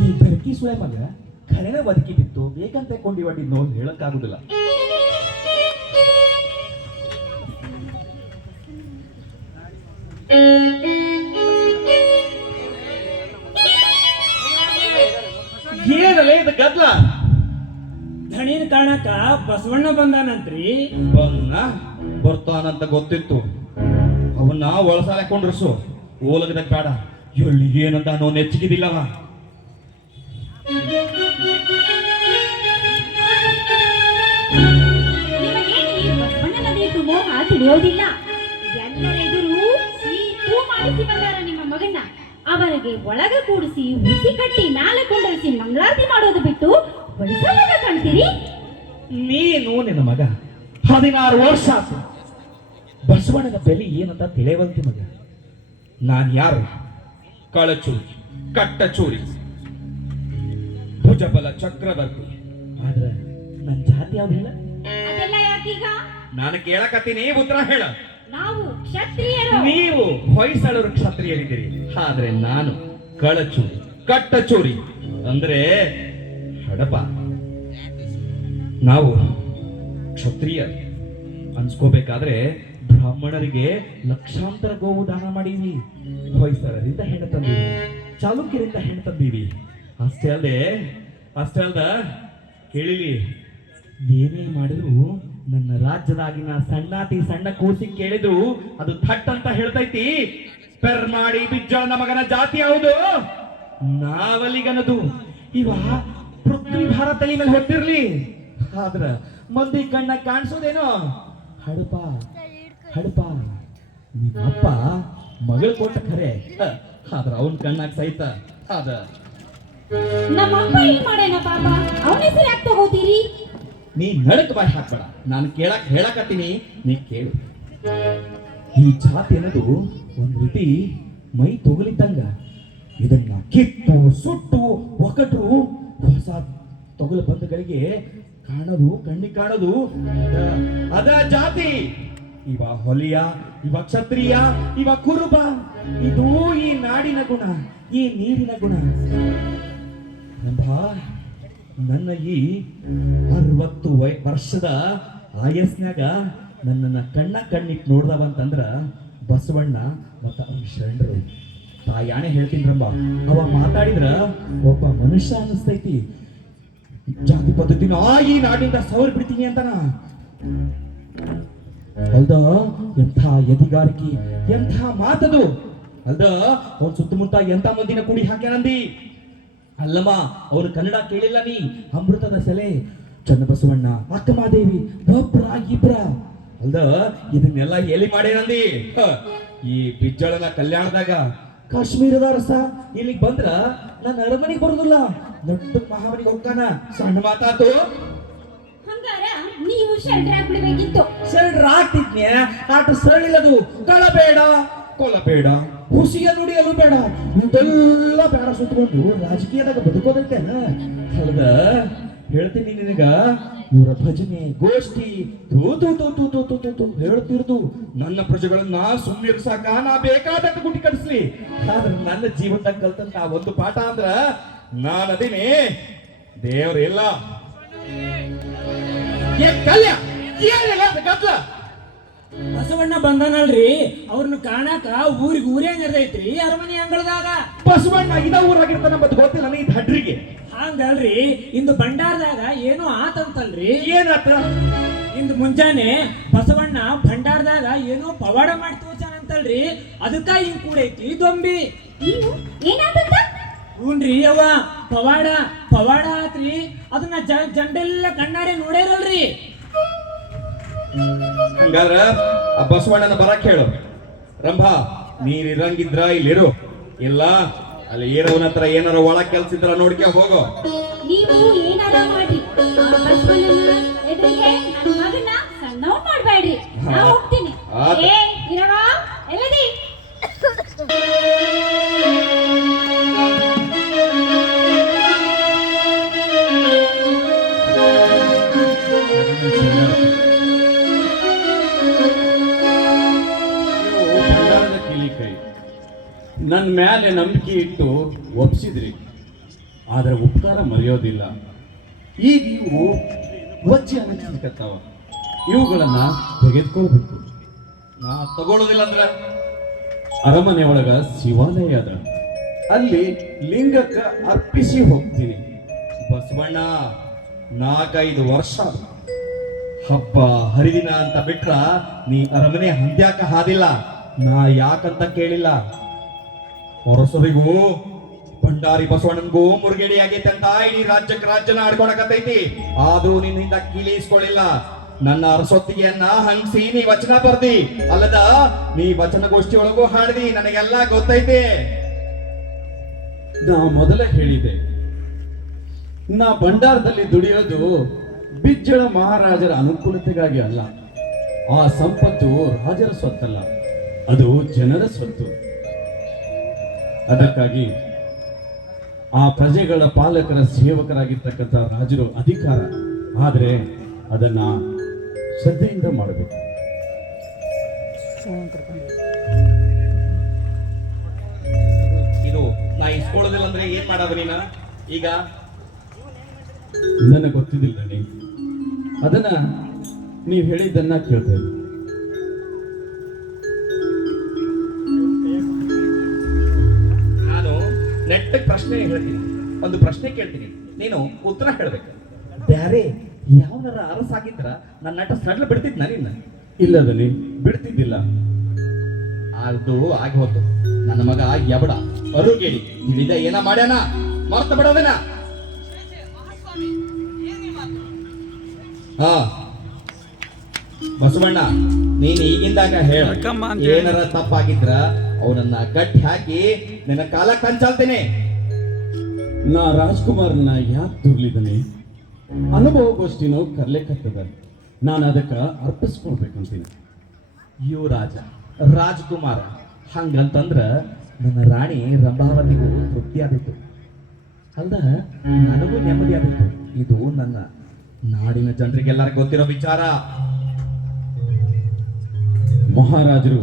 ಈ ಬೆರಕಿ ಸುಳೆ ಮಗ ಖರೇನ ಬದುಕಿ ಬಿತ್ತು ಬೇಕಂತ ಕೊಂಡಿ ಒಡ್ಡಿದ್ನೋ ಹೇಳಕ್ಕಾಗುದಿಲ್ಲ. ಏನಲ್ಲ ಇದು ಗದ್ಲ? ಧಣಿನ ಕಾಣಕ ಬಸವಣ್ಣ ಬಂದಾನಂತ್ರಿ. ಬರ್ತಾನಂತ ಗೊತ್ತಿತ್ತು. ಅವನ್ನ ಒಳಸಾಲೆ ಕೊಂಡ್ರಸು ಓಲಗದ ಬೇಡ. ಎಲ್ಲಿ ಏನಂತ ಅನ್ನೋ ನೆಚ್ಚಿಗಿದಿಲ್ಲವ. ಬಸವಣ್ಣನದೇಟು ಮೋಹ ತಿಳಿಯೋದಿಲ್ಲ. ಎಲ್ಲರೆದುರು ಸೀತು ಮಾಡಿಸಿ ಬಂದಾರ ನಿಮ್ಮ ಮಗನ್ನ. ಅವರಿಗೆ ಒಳಗ ಕೂಡಿಸಿ ಹುಸಿ ಕಟ್ಟಿ ಮ್ಯಾಲೆ ಕೊಂಡರಿಸಿ ಮಂಗಳಾರತಿ ಮಾಡೋದು ಬಿಟ್ಟು ಬಡಿಸೋದಾಗ ಕಾಣ್ತೀರಿ. ನೀನು ನಿನ್ನ ಮಗ 16 ವರ್ಷ ಆತು. ಬಸವಣ್ಣನ ಬೆಲೆ ಏನಂತ ತಿಳಿಯವಲ್ತಿ ಮಗ. ನಾನ್ ಯಾರು? ಕಳಚೂರಿ, ಕಟ್ಟಚೂರಿ, ಭುಜಬಲ ಚಕ್ರವರ್ತಿ. ಆದ್ರೆ ನನ್ ಜಾತಿ ಯಾವ್ದು ಹೇಳ? ಅದೆಲ್ಲ ಯಾಕೀಗ? ನಾನು ಕೇಳಕತ್ತೀನಿ, ಉತ್ತರ ಹೇಳ. ನಾವು ಕ್ಷತ್ರಿಯರು. ನೀವು ಹೊಯ್ಸಳರು ಕ್ಷತ್ರಿಯರಿದ್ದೀರಿ. ಆದ್ರೆ ನಾನು ಕಳಚೂರಿ, ಕಟ್ಟಚೂರಿ ಅಂದ್ರೆ ಹಡಪ. ನಾವು ಕ್ಷತ್ರಿಯ ಅನ್ಸ್ಕೋಬೇಕಾದ್ರೆ ಬ್ರಾಹ್ಮಣರಿಗೆ ಲಕ್ಷಾಂತರ ಗೋವು ದಾನ ಮಾಡೀವಿ. ಹೊಯ್ಸಳರಿಂದ ಹೆಣ್ಣು ತಂದೀವಿ, ಚಾಲುಕ್ಯರಿಂದ ಹೆಣ್ಣು ತಂದೀವಿ. ಅಷ್ಟೇ ಅಲ್ದ ಕೇಳಿಲಿ, ಏನೇ ಮಾಡಿದ್ರು ನನ್ನ ರಾಜ್ಯದಾಗಿನ ಸಣ್ಣ ಕೂಸಿ ಕೇಳಿದ್ರು ಅದು ಥಟ್ ಅಂತ ಹೇಳ್ತೈತಿ. ಪೆರ್ ಮಾಡಿ ಬಿಜ್ಜಳನ ಮಗನ ಜಾತಿ ಯಾವುದು? ನಾವಲಿಗನದು. ಇವ ಪೃಥ್ವಿ ಭಾರತ ಮೇಲೆ ಹೊತ್ತಿರ್ಲಿ, ಆದ್ರ ಮಂದಿ ಕಣ್ಣ ಕಾಣಿಸೋದೇನೋ ಹಡಪ. ಹಡಪ ನಿಮ್ಮಪ್ಪ ಮಗಳು ಕೊಟ್ಟ ಖರೆ ಆದ್ರ ಅವನ್ ಕಣ್ಣಾಗ ಸಹಿತ ಅದ ನಮ್ಮ ಅಪ್ಪ ಏನ್ ಮಾಡ್ಯಾನ ಪಾಪ ಅವನ ಹೆಸರು ಯಾಕೆ ತಗೋತೀರಿ? ನೀ ನಡಕ್ ಬಾಯ್ ಹಾಕ್ಬೇಡ, ನಾನು ಹೇಳಕತ್ತೀನಿ, ನೀ ಕೇಳು. ಈ ಜಾತಿ ಅನ್ನೋದು ಒಂದ್ ರೀತಿ ಮೈ ತೊಗಲಿದ್ದಂಗ. ಇದನ್ನ ಕಿತ್ತು ಸುಟ್ಟು ಒಕ್ಕಟ್ರು ಹೊಸ ತೊಗಲು ಬಂದಗಳಿಗೆ ಕಾಣೋದು, ಕಣ್ಣಿಗೆ ಕಾಣೋದು ಅದ ಜಾತಿ. ಇವ ಹೊಲಿಯ, ಇವ ಕ್ಷತ್ರಿಯ, ಇವ ಕುರುಬ. ಇದು ಈ ನಾಡಿನ ಗುಣ, ಈ ನೀರಿನ ಗುಣ. ನನ್ನ ಈ 60 ವರ್ಷದ ಆಯಸ್ನ್ಯಾಗ ನನ್ನನ್ನ ಕಣ್ಣಿಟ್ಟು ನೋಡ್ದವಂತಂದ್ರ ಬಸವಣ್ಣ ಮತ್ತ ಅವ್ನ ಶರಣರು. ತಾಯಾಣೆ ಹೇಳ್ತೀನ್ರಮ್ಮ, ಅವ ಮಾತಾಡಿದ್ರ ಒಬ್ಬ ಮನುಷ್ಯ ಅನಿಸ್ತೈತಿ. ಜಾತಿ ಪದ್ಧತಿನ ಈ ನಾಡಿಂದ ಸವರ್ ಬಿಡ್ತೀನಿ ಅಂತನ. ಅಲ್ದ ಎಂಥ ಎದಿಗಾರಿಕೆ, ಎಂಥ ಮಾತದು. ಅಲ್ದ ಅವನ್ ಸುತ್ತಮುತ್ತ ಎಂಥ ಮಂದಿನ ಕೂಡಿ ಹಾಕ್ಯಾನಂದಿ. ಅಲ್ಲಮ್ಮ, ಅವ್ರು ಕನ್ನಡ ಕೇಳಿಲ್ಲ ನೀ. ಅಮೃತದ ಸೆಲೆ, ಚನ್ನಬಸವಣ್ಣ, ಅಕ್ಕಮಾದೇವಿ, ಒಬ್ರ ಇಬ್ರ. ಅಲ್ದ ಇದನ್ನೆಲ್ಲ ಎಲ್ಲಿ ಮಾಡ್ಯಾನಂದಿ. ಈ ಬಿಜ್ಜಳನ ಕಲ್ಯಾಣದಾಗ ಕಾಶ್ಮೀರದ ರಸ ಇಲ್ಲಿಗೆ ಬಂದ್ರ ನನ್ನ ಅರಮನೆಗೆ ಬರುದಿಲ್ಲ, ದೊಡ್ಡ ಮಹಾಮನಿಗೆ ಹೋಗ್ತಾನ. ಸಣ್ಣ ಮಾತಾತು. ಹಂಗಾರ ನೀವು ಶರಣರಾಗ್ಬಿಡ್ಬೇಕಿತ್ತು. ಶರಣರಾಗ್ತಿದ್ನೆ, ಆಟ ಸರಳಿಲ್ಲದು. ಕಳಬೇಡ, ಕೊಲಬೇಡ, ಹುಸಿಯ ನುಡಿಯಲು ಬೇಡ, ಇದೆಲ್ಲ ಬೇಡ. ಸುತ್ತಕೊಂಡು ರಾಜಕೀಯದಾಗ ಬದುಕೋದೈತೆ. ಹೌದ, ಹೇಳ್ತೀನಿ ನಿನಗ. ಇವರ ಭಜನೆ ಗೋಷ್ಠಿ ಹೇಳ್ತಿರ್ದು ನನ್ನ ಪ್ರಜೆಗಳನ್ನ ಸುಮ್ಮಿರ್ಸಾಕ ನಾ ಬೇಕಾದಂತ ಗುಟಿ ಕಟ್ಸ್ಲಿ. ಆದ್ರೆ ನನ್ನ ಜೀವನದಾಗ ಕಲ್ತಂತ ಒಂದು ಪಾಠ ಅಂದ್ರ ನಾನದೀನಿ, ದೇವ್ರಿಲ್ಲ. ಬಸವಣ್ಣ ಬಂದನಲ್ರಿ, ಅವ್ರನ್ನ ಕಾಣಾಕ ಊರೇ ನೆರೆದೈತ್ರಿ ಅರಮನೆ ಅಂಗಳದಾಗ. ಬಸವಣ್ಣ ಇದ ಊರಾಗಿರ್ತಾನ ಬದ್ ಗೊತ್ತಿಲ್ಲ ನನಗೆ ಇದು ಹಡ್ರಿಗೆ. ಹಂಗಲ್ರಿ, ಇಂದು ಭಂಡಾರದಾಗ ಏನೋ ಆತಂತಲ್ರಿ. ಏನಾತ? ಇಂದು ಮುಂಜಾನೆ ಬಸವಣ್ಣ ಭಂಡಾರದಾಗ ಏನೋ ಪವಾಡ ಮಾಡಿ ತೋರ್ಸಾನಂತಲ್ರಿ. ಅದಕ್ಕ ಹಿಂಗ್ ಕೂಡೈತಿ ದೊಂಬಿ. ಏನು ಏನಾದಂತ? ಹೂನ್ರಿ ಅವ್ವ, ಪವಾಡ ಆತ್ರಿ. ಅದನ್ನ ಜಂಡೆಲ್ಲ ಕಣ್ಣಾರೆ ನೋಡ್ಯಾರಲ್ರಿ. ಹಂಗಾದ್ರ ಆ ಬಸವಣ್ಣನ ಬರಕ್ ಹೇಳು. ರಂಭಾ, ನೀರಿರಂಗಿದ್ರ ಇಲ್ಲಿರು, ಇಲ್ಲ ಅಲ್ಲಿ ಏನವನ ಹತ್ರ ಏನಾರ ಒಳಗ್ ಕೆಲ್ಸ ಇದ್ರ ನೋಡ್ಕೆ ಹೋಗೋ. ನೀವು ಏನಾರ ಮಾಡ್ರಿ, ಆ ಬಸವಣ್ಣನ ಎದುರಿಗೆ ನನ್ನ ಮಗನ ಸಣ್ಣವ್ ಮಾಡ್ಬೇಡ್ರಿ. ನಾ ಹೋಗ್ತೀನಿ. ಏ ಇರವ, ಎಲ್ಲದಿ? ನನ್ನ ಮೇಲೆ ನಂಬಿಕೆ ಇಟ್ಟು ಒಪ್ಸಿದ್ರಿ, ಆದ್ರೆ ಉಪಕಾರ ಮರೆಯೋದಿಲ್ಲ. ಈಗ ಇವು ವಜ್ಜಿ ಅನಿಸ್ಲಿಕ್ಕತ್ತಾವ, ಇವುಗಳನ್ನ ತೆಗೆದುಕೊಳ್ಬೇಕು. ನಾ ತಗೊಳ್ಳೋದಿಲ್ಲ ಅಂದ್ರ ಅರಮನೆ ಒಳಗ ಶಿವಾಲಯ ಅದ, ಅಲ್ಲಿ ಲಿಂಗಕ್ಕ ಅರ್ಪಿಸಿ ಹೋಗ್ತೀನಿ. ಬಸವಣ್ಣ 4-5 ವರ್ಷ ಹಬ್ಬ ಹರಿದಿನ ಅಂತ ಬಿಟ್ರ ನೀ ಅರಮನೆ ಹಂದ್ಯಾಕ ಹಾದಿಲ್ಲ. ನಾ ಯಾಕಂತ ಕೇಳಿಲ್ಲ. ಹೊರಸರಿಗೂ ಭಂಡಾರಿ ಬಸವಣ್ಣನ್ಗೂ ಮುರುಗೇಡಿ ಆಗೈತೆ ಅಂತ ಇಡೀ ರಾಜ್ಯನ ಆಡ್ಕೊಳಕತ್ತೈತಿ. ಆದ್ರೂ ನಿನ್ನಿಂದ ಕೀಲಿಸ್ಕೊಳ್ಳಿಲ್ಲ. ನನ್ನ ಅರಸೊತ್ತಿಗೆಯನ್ನ ಹಂಗ್ಸಿ ನೀ ವಚನ ಬರ್ದಿ, ಅಲ್ಲದ ನೀ ವಚನಗೋಷ್ಠಿ ಒಳಗೂ ಹಾಡ್ದಿ, ನನಗೆಲ್ಲ ಗೊತ್ತೈತಿ. ನಾ ಮೊದಲೇ ಹೇಳಿದೆ, ನಾ ಭಂಡಾರದಲ್ಲಿ ದುಡಿಯೋದು ಬಿಜ್ಜಳ ಮಹಾರಾಜರ ಅನುಕೂಲತೆಗಾಗಿ ಅಲ್ಲ. ಆ ಸಂಪತ್ತು ರಾಜರ ಸ್ವತ್ತಲ್ಲ, ಅದು ಜನರ ಸ್ವತ್ತು. ಅದಕ್ಕಾಗಿ ಆ ಪ್ರಜೆಗಳ ಪಾಲಕರ ಸೇವಕರಾಗಿರ್ತಕ್ಕಂಥ ರಾಜರು ಅಧಿಕಾರ, ಆದರೆ ಅದನ್ನ ಶ್ರದ್ಧೆಯಿಂದ ಮಾಡಬೇಕು. ಇದು ನಾ ಇಸ್ಕೊಳ್ಳೋದಿಲ್ಲ ಅಂದ್ರೆ ಏನ್ ಮಾಡೋದು ನೀನ ಈಗ? ನನಗೆ ಗೊತ್ತಿದ್ದಿಲ್ಲ ನೀ ಅದನ್ನ ನೀವು ಹೇಳಿದ್ದನ್ನ ಕೇಳ್ತಾ ಇದ್ದೆ. ನಾನು ನೆಟ್ಟಗೆ ಪ್ರಶ್ನೆ ಹೇಳ್ತೀನಿ, ಒಂದು ಪ್ರಶ್ನೆ ಕೇಳ್ತೀನಿ, ನೀನು ಉತ್ತರ ಹೇಳ್ಬೇಕು. ಬ್ಯಾರೆ ಯಾವನಾರ ಅರಸಾಗಿದ್ರ ನನ್ನ ನಟ ಸಡ್ಲ ಬಿಡ್ತಿದ್ನ ನಿನ್ನ? ಇಲ್ಲ ದನಿ, ಬಿಡ್ತಿದ್ದಿಲ್ಲ. ಅದು ಆಗಿ ಹೋತು. ನನ್ನ ಮಗ ಎಬಡ ಅರುಗೇಡಿ ತಿಳಿದ ಏನ ಮಾಡ್ಯಾನ, ಮರ್ತ ಬಿಡೋದನ. ಹಾ ಬಸವಣ್ಣ ನೀನ್ ಈಗಿಂದಾಗ ಹೇಳ ಏನಾರ ತಪ್ಪಾಗಿದ್ರ ಅವನನ್ನ ಕಟ್ಟಿ ಹಾಕಿ ನಿನ್ನ ಕಾಲ ಕಂಚಾಲ್ತೇನೆ. ನಾ ರಾಜ್ಕುಮಾರ್ನ ಯಾಕೆ ದುರ್ಲಿದನೆ ಅನುಭವಗೋಷ್ಠಿನೂ ಕರ್ಲೆಕತ್ತದ. ನಾನು ಅದಕ್ಕೆ ಅರ್ಪಿಸ್ಕೊಳ್ಬೇಕಂತೀನಿ. ಯುವರಾಜ ರಾಜ್ಕುಮಾರ ಹಂಗಂತಂದ್ರ ನನ್ನ ರಾಣಿ ರಂಭಾವತಿಗೂ ತೃಪ್ತಿ ಆದಿತ್ತು, ಅಲ್ದ ನನಗೂ ನೆಮ್ಮದಿ ಆದಿತ್ತು. ಇದು ನನ್ನ ನಾಡಿನ ಜನರಿಗೆಲ್ಲರಿಗೂ ಗೊತ್ತಿರೋ ವಿಚಾರ. ಮಹಾರಾಜರು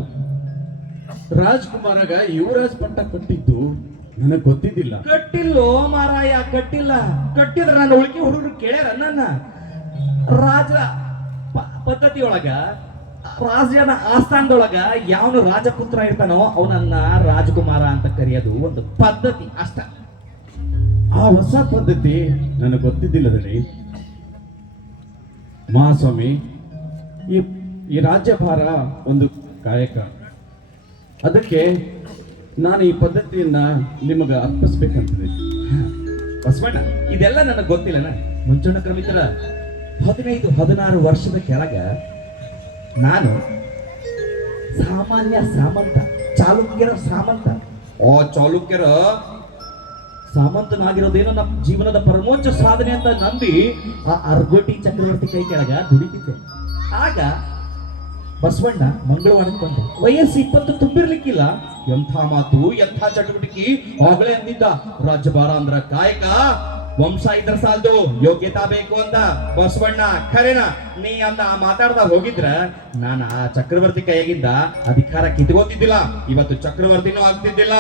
ರಾಜ್ಕುಮಾರಗ ಯುವರಾಜ್ ಪಟ್ಟ ಕಟ್ಟಿದ್ದು ನನಗೆ ಗೊತ್ತಿದ್ದಿಲ್ಲ. ಕಟ್ಟಿಲ್ಲೋ ಮಾರಾಯ, ಕಟ್ಟಿಲ್ಲ. ಕಟ್ಟಿದ್ರ ನನ್ನ ಉಳ್ಕಿ ಹುಡುಗರು ಕೇಳ್ಯಾರ ನನ್ನ ರಾಜ ಪದ್ಧತಿಯೊಳಗ, ರಾಜನ ಆಸ್ಥಾನದೊಳಗ ಯಾವನು ರಾಜಪುತ್ರ ಇರ್ತಾನೋ ಅವನನ್ನ ರಾಜಕುಮಾರ ಅಂತ ಕರೆಯೋದು ಒಂದು ಪದ್ಧತಿ ಅಷ್ಟ. ಆ ಹೊಸ ಪದ್ಧತಿ ನನಗೆ ಗೊತ್ತಿದ್ದಿಲ್ಲದಲ್ಲಿ ಮಹಾಸ್ವಾಮಿ, ಈ ರಾಜ್ಯಭಾರ ಒಂದು ಕಾಯಕ. ಅದಕ್ಕೆ ನಾನು ಈ ಪದ್ಧತಿಯನ್ನ ನಿಮಗೆ ಅರ್ಪಿಸ್ಬೇಕಂತಿದೆ. ಬಸವಣ್ಣ ಇದೆಲ್ಲ ನನಗೆ ಗೊತ್ತಿಲ್ಲನ. ಮುಂಚೂಣ ಕ್ರಮಿತರ 15-16 ವರ್ಷದ ಕೆಳಗ ನಾನು ಸಾಮಾನ್ಯ ಸಾಮಂತ, ಚಾಲುಕ್ಯರ ಸಾಮಂತ. ಆ ಚಾಲುಕ್ಯರ ಸಾಮಂತನಾಗಿರೋದೇನೋ ನಮ್ಮ ಜೀವನದ ಪರಮೋಚ್ಚ ಸಾಧನೆ ಅಂತ ನಂಬಿ ಆ ಅರ್ಗೋಟಿ ಚಕ್ರವರ್ತಿ ಕೈ ಕೆಳಗ ದುಡಿತಿದ್ದೆ. ಆಗ ಬಸವಣ್ಣ ಮಂಗಳವಾರಕ್ಕೆ ಬಂದ. ವಯಸ್ಸು 20 ತುಂಬಿರ್ಲಿಕ್ಕಿಲ್ಲ. ಎಂಥ ಮಾತು, ಎಂಥ ಚಟುವಟಿಕೆ ಆಗಲೇ ಅಂದಿದ್ದ. ರಾಜ್ಯಭಾರ ಅಂದ್ರ ಕಾಯಕ, ವಂಶ ಇದ್ರ ಸಾಲ್ದು, ಯೋಗ್ಯತಾ ಬೇಕು ಅಂತ. ಬಸವಣ್ಣ ಖರೇನ ನೀ ಅಂತ ಮಾತಾಡ್ದ ಹೋಗಿದ್ರ ನಾನು ಆ ಚಕ್ರವರ್ತಿ ಕೈಯಾಗಿಂದ ಅಧಿಕಾರ ಕಿತ್ಕೋತಿದ್ದಿಲ್ಲ, ಇವತ್ತು ಚಕ್ರವರ್ತಿನೂ ಆಗ್ತಿದ್ದಿಲ್ಲ.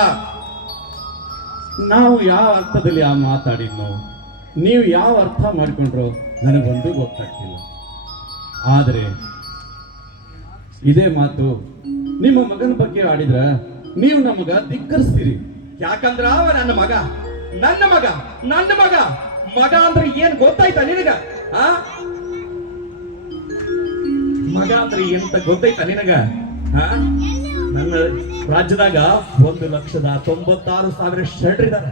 ನಾವು ಯಾವ ಅರ್ಥದಲ್ಲಿ ಆ ಮಾತಾಡಿದ್ನೋ, ನೀವು ಯಾವ ಅರ್ಥ ಮಾಡ್ಕೊಂಡ್ರೋ ನನಗೊಂದು ಗೊತ್ತಾಗ್ತಿಲ್ಲ. ಆದರೆ ಇದೇ ಮಾತು ನಿಮ್ಮ ಮಗನ ಬಗ್ಗೆ ಆಡಿದ್ರ ನೀವು ನಮಗ ಧಿಕ್ಕರಿಸ್ತೀರಿ. ಯಾಕಂದ್ರ ಅವ ನನ್ನ ಮಗ, ನನ್ನ ಮಗ, ನನ್ನ ಮಗ. ಮಗ ಅಂದ್ರೆ ಏನ್ ಗೊತ್ತಾಯ್ತಾ ನಿನಗ? ಆ ಮಗ ಅಂದ್ರೆ ಏನಂತ ಗೊತ್ತಾಯ್ತಾ ನಿನಗ? ನನ್ನ ರಾಜ್ಯದಾಗ 1,96,000 ಶೆಟ್ರಿದ್ದಾರೆ.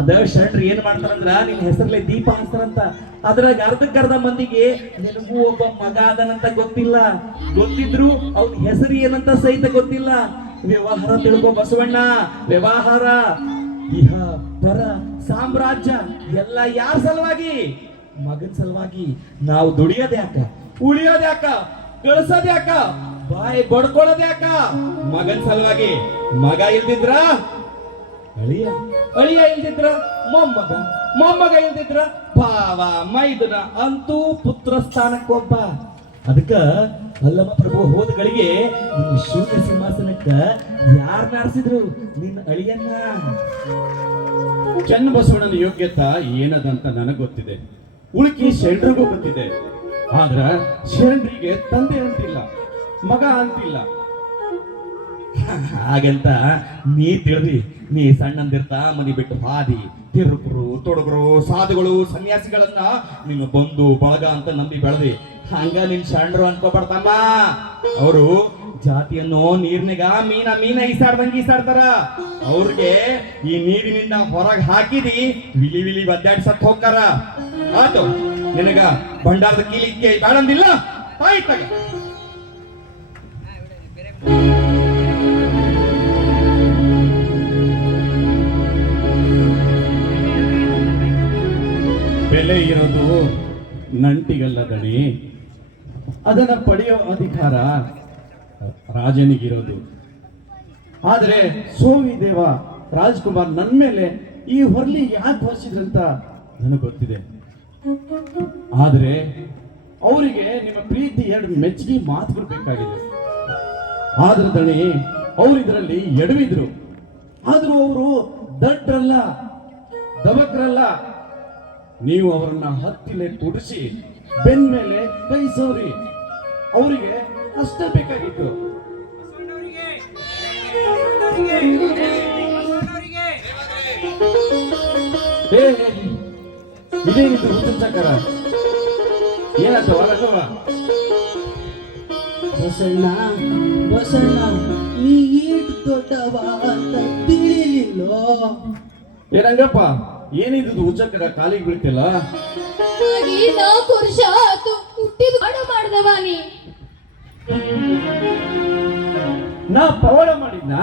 ಅದ ಶೆಟ್ರಿ ಏನ್ ಮಾಡ್ತಾರಂದ್ರ ನಿನ್ ಹೆಸರ್ಲೆ ದೀಪ ಹಚ್ತಾರಂತ. ಅದ್ರಾಗ ಅರ್ಧಕ್ಕರ್ಧ ಮಂದಿಗೆ ನಿನಗೂ ಒಬ್ಬ ಮಗ ಅದನಂತ ಗೊತ್ತಿಲ್ಲ. ಗೊತ್ತಿದ್ರು ಅವ್ನ ಹೆಸರು ಏನಂತ ಸಹಿತ ಗೊತ್ತಿಲ್ಲ. ವ್ಯವಹಾರ ತಿಳ್ಕೊ ಬಸವಣ್ಣ, ವ್ಯವಹಾರ. ಇಹ ಪರ ಸಾಮ್ರಾಜ್ಯ ಎಲ್ಲ ಯಾರ ಸಲುವಾಗಿ? ಮಗನ್ ಸಲುವಾಗಿ. ನಾವು ದುಡಿಯೋದ್ ಯಾಕ, ಉಳಿಯೋದ್ ಯಾಕ, ಗಳಿಸೋದ್ ಯಾಕ, ಬಾಯಿ ಬಡ್ಕೊಳ್ಳೋದ್ ಯಾಕ? ಮಗನ್ ಸಲುವಾಗಿ. ಮಗ ಇಲ್ದಿದ್ರ ಅಳಿಯ, ಅಳಿಯ ಇಲ್ದಿದ್ರ ಮೊಮ್ಮಗ, ಮೊಮ್ಮಗ ಇಲ್ದಿದ್ರ ಭಾವ, ಮೈದುನ, ಅಂತೂ ಪುತ್ರ ಸ್ಥಾನಕ್ಕೊಬ್ಬ. ಅದಕ್ಕ ಅಲ್ಲಮ್ಮ ಪ್ರಭು ಹೋದಗಳಿಗೆ ನಿನ್ನ ಶೂನ್ಯ ಸಿಂಹಾಸನಕ್ಕ ಯಾರು ನಾರಿಸಿದ್ರು? ನಿನ್ನ ಅಳಿಯನ್ನ. ಚನ್ನಬಸವಣ್ಣನ ಯೋಗ್ಯತಾ ಏನದಂತ ನನಗೆ ಗೊತ್ತಿದೆ, ಉಳುಕಿ ಶೆಂಡ್ರಿಗೂ ಗೊತ್ತಿದೆ. ಆದ್ರ ಶೆಂಡ್ರಿಗೆ ತಂದೆ ಅಂತಿಲ್ಲ, ಮಗ ಅಂತಿಲ್ಲ. ಹಾಗಂತ ನೀ ತಿಳಿದಿ ನೀ ಸಣ್ಣಂದಿರ್ತ ಮನಿ ಬಿಟ್ಟು ಹಾದಿ ತಿರುಕರು, ತೊಡಗರು, ಸಾಧುಗಳು, ಸನ್ಯಾಸಿಗಳನ್ನ ನೀನು ಬಂಧು ಬಳಗ ಅಂತ ನಂಬಿ ಬೆಳೆದಿ. ಹಂಗ ನಿನ್ ಶರಣರು ಅನ್ಕೋಬಾರ್ದಮ್ಮ. ಅವರು ಜಾತಿಯನ್ನು ನೀರ್ನಾಗ ಮೀನ ಈಸಾಡ್ತಾರ. ಅವ್ರಿಗೆ ಈ ನೀರಿನಿಂದ ಹೊರಗೆ ಹಾಕಿದಿ ವಿಲಿ ವಿಲಿ ಒದ್ದಾಡ್ಸಕ್ ಹೋಗ್ತಾರ. ಆತು ನಿನಗ ಭಂಡಾರದ ಕೀಲಿಕ್ಕೆ ಬೇಡಂದಿಲ್ಲ. ತಾಯ್ತಾಗ ಬೆಲೆ ಇರೋದು ನಂಟಿಗಲ್ಲ ದಣಿ, ಅದನ್ನ ಪಡೆಯೋ ಅಧಿಕಾರ ರಾಜನಿಗಿರೋದು. ಆದರೆ ಸೋವಿ ದೇವ ರಾಜ್ಕುಮಾರ್ ನನ್ನ ಮೇಲೆ ಈ ಹೊರ್ಲಿ ಯಾಕೆ ಹೊರಿಸಿದ್ರಂತ ನನಗೆ ಗೊತ್ತಿದೆ. ಆದರೆ ಅವರಿಗೆ ನಿಮ್ಮ ಪ್ರೀತಿ 2 ಮೆಚ್ಚುಗೆ ಮಾತುಗಳು ಬೇಕಾಗಿದೆ. ಆದ್ರ ದಣಿ ಅವ್ರು ಇದರಲ್ಲಿ ಎಡವಿದ್ರು. ಆದ್ರೂ ಅವರು ದಡ್ರಲ್ಲ, ದಬಕ್ರಲ್ಲ. ನೀವು ಅವರನ್ನ ಹತ್ತಿಲೆ ಕುಡಿಸಿ ಬೆನ್ ಮೇಲೆ ಕೈ ಸೋರಿ. ಅವರಿಗೆ ಅಷ್ಟ ಬೇಕಾಗಿತ್ತು. ಇದೇನಿದು ಹುಚ್ಚುಚ್ಚಕರ? ಏನಾಯ್ತು ಹೊರಗವ? ಬಸಣ್ಣ, ಬಸಣ್ಣ, ನೀ ಈಟ್ ದೊಡ್ಡವ ಅಂತ ತಿಳಿಲಿಲ್ಲೋ? ಏನಂಗಪ್ಪ, ಏನಿದು ಹುಚ್ಚಕ್ಕರ ಕಾಲಿಗೆ ಬೀಳ್ತಿಲ್ಲ? 4 ವರ್ಷ ಆತು. ಹುಟ್ಟಿದ ಆಡ ಮಾಡ್ದವ ನೀ. ನಾ ಪವಾಡ ಮಾಡಿದ್ನ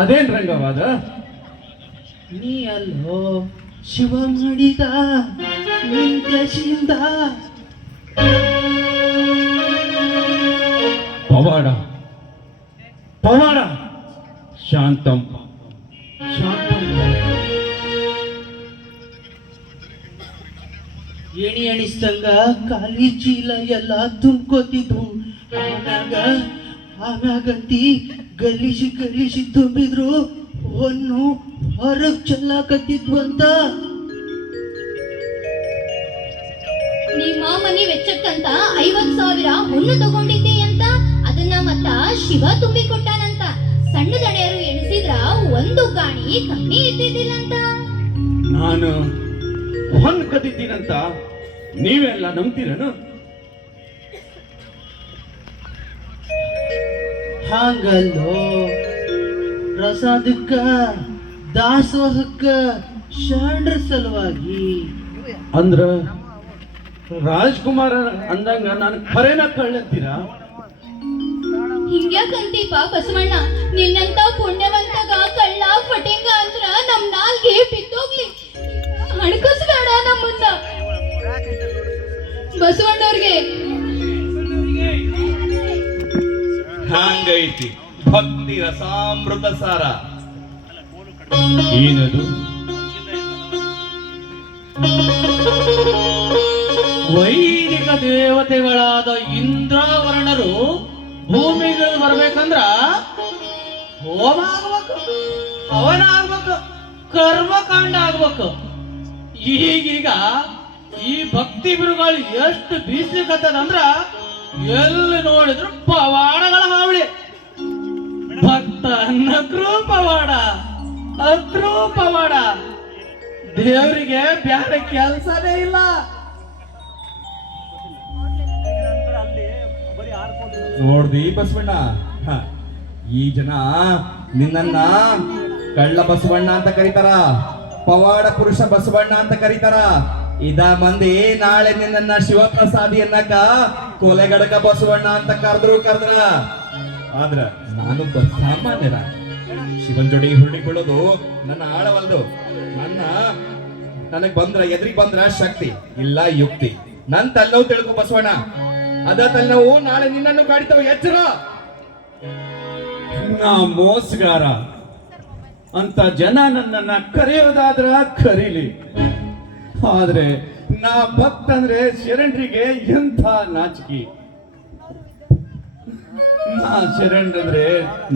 ಅದೇನ್ ರಂಗವಾದ? ನೀ ಅಲ್ಲೋ ಶಿವ ಮಾಡಿದ ನಿನ್ ದಶಿಂದ. ಪವಾಡ ಪವಾಡ ಶಾಂತಂ ಶಾಂತಂ. ಎಣಿ ಎಣಿಸ್ದಂಗ ಖಾಲಿ ಚೀಲ ಎಲ್ಲ ತುಂಬ್ಕೋತಿದ್ವು. ಆಮ್ಯಾಗಂತಿ ಗಲೀಜಿ ತುಂಬಿದ್ರು ಹೊನ್ನು ಹೊರಗ್ ಚೆಲ್ಲಾಕತ್ತಿದ್ವು ಅಂತ. ನಿಮ್ಮ ಮನೆ ವೆಚ್ಚಕ್ಕಂತ 50,000 ಹುಲ್ಲು ತಗೊಂಡಿದ್ದೆ ಅಂತ ಅದನ್ನ ಮತ್ತ ಶಿವ ತುಂಬಿ ಕೊಟ್ಟಾನಂತ. ಸಣ್ಣ ದಣಿಯರು ಎಣಿಸಿದ್ರ ಒಂದು ಗಾಣಿ ಕಮ್ಮಿ ಇದ್ದಿದ್ದಿಲ್ಲಂತ. ನಾನು ಹೊನ್ ಕದಿದ್ದೀನಂತ ನೀವೆಲ್ಲ ನಂಬ್ತೀರನು? ಹಾಗಲ್ಲೋ, ಪ್ರಸಾದಕ್ಕ ದಾಸೋಹಕ್ಕ ಶರಣರ ಸಲುವಾಗಿ. ಅಂದ್ರ ರಾಜ್ಕುಮಾರ ಅಂದಂಗ ನಾನು ಖರೇನ ಕಳ್ಳಂತೀರಾ? ಹಿಂಗ್ಯಾಕಂತೀಪ ಬಸವಣ್ಣ? ನಿನ್ನಂತ ಪುಣ್ಯವಂತಗ ಕಳ್ಳ ಫಟಿಂಗ ಅಂದ್ರ ನಮ್ ನಾಲ್ಗೆ ಬಿದ್ದೋಗ್ಲಿ. ಹಣಕಸ್ಬೇಡ ನಮ್ಮನ್ನ ಬಸವಣ್ಣವ್ರಿಗೆ. ಹಂಗೈತಿ ಭಕ್ತಿ ರಸಾಮೃತ ಸಾರ. ಏನದು? ವೈದಿಕ ದೇವತೆಗಳಾದ ಇಂದ್ರಾವರಣರು ಭೂಮಿಗಳು ಬರ್ಬೇಕಂದ್ರ ಹೋಮ ಆಗ್ಬೇಕು, ಹವನ ಆಗ್ಬೇಕು, ಕರ್ಮಕಾಂಡ ಆಗ್ಬೇಕು. ಈಗೀಗ ಈ ಭಕ್ತಿ ಬಿರುಗಳು ಎಷ್ಟು ಬೀಸ್ಲಿಕ್ಕತ್ತದಂದ್ರ ಎಲ್ಲಿ ನೋಡಿದ್ರು ಪವಾಡಗಳ ಹಾವಳಿ. ಭಕ್ತ ನಕ್ರೂ ಪವಾಡ, ಅದ್ರೂ ಪವಾಡ. ದೇವರಿಗೆ ಬ್ಯಾರೆ ಕೆಲಸನೇ ಇಲ್ಲ. ನೋಡ್ದಿ ಬಸವಣ್ಣ, ಹ, ಈ ಜನ ನಿನ್ನನ್ನ ಕಳ್ಳ ಬಸವಣ್ಣ ಅಂತ ಕರೀತಾರ, ಪವಾಡ ಪುರುಷ ಬಸವಣ್ಣ ಅಂತ ಕರೀತಾರ. ಇದ ಮಂದಿ ನಾಳೆ ನಿನ್ನನ್ನ ಶಿವಪ್ರಸಾದಿ ಅನ್ನಕ ಕೊಲೆಗಡಕ ಬಸವಣ್ಣ ಅಂತ ಕರೆದ್ರ. ಆದ್ರ ನಾನೊಬ್ಬ ಸಾಮಾನ್ಯರ ಶಿವನ್ ಜೋಡಿ ಹುರುಳಿಕೊಳ್ಳೋದು ನನ್ನ ಆಳವಲ್ದು. ನನಗ್ ಬಂದ್ರ ಎದ್ರಿಗೆ ಬಂದ್ರ ಶಕ್ತಿ ಇಲ್ಲ ಯುಕ್ತಿ. ನನ್ ತಲೆನೋವು ತಿಳ್ಕೊ ಬಸವಣ್ಣ, ಅದ ತಲೆನೋವು ನಾಳೆ ನಿನ್ನನ್ನು ಕಾಡಿತಾವ, ಎಚ್ಚರ. ನಾ ಮೋಸಗಾರ ಅಂತ ಜನ ನನ್ನನ್ನ ಕರೆಯೋದಾದ್ರ ಕರೀಲಿ, ಆದ್ರೆ ನಾ ಭಕ್ತ ಅಂದ್ರೆ ಶರಣರಿಗೆ ಎಂಥ ನಾಚಿಕೆ. ನಾ ಶರಣರಂದ್ರೆ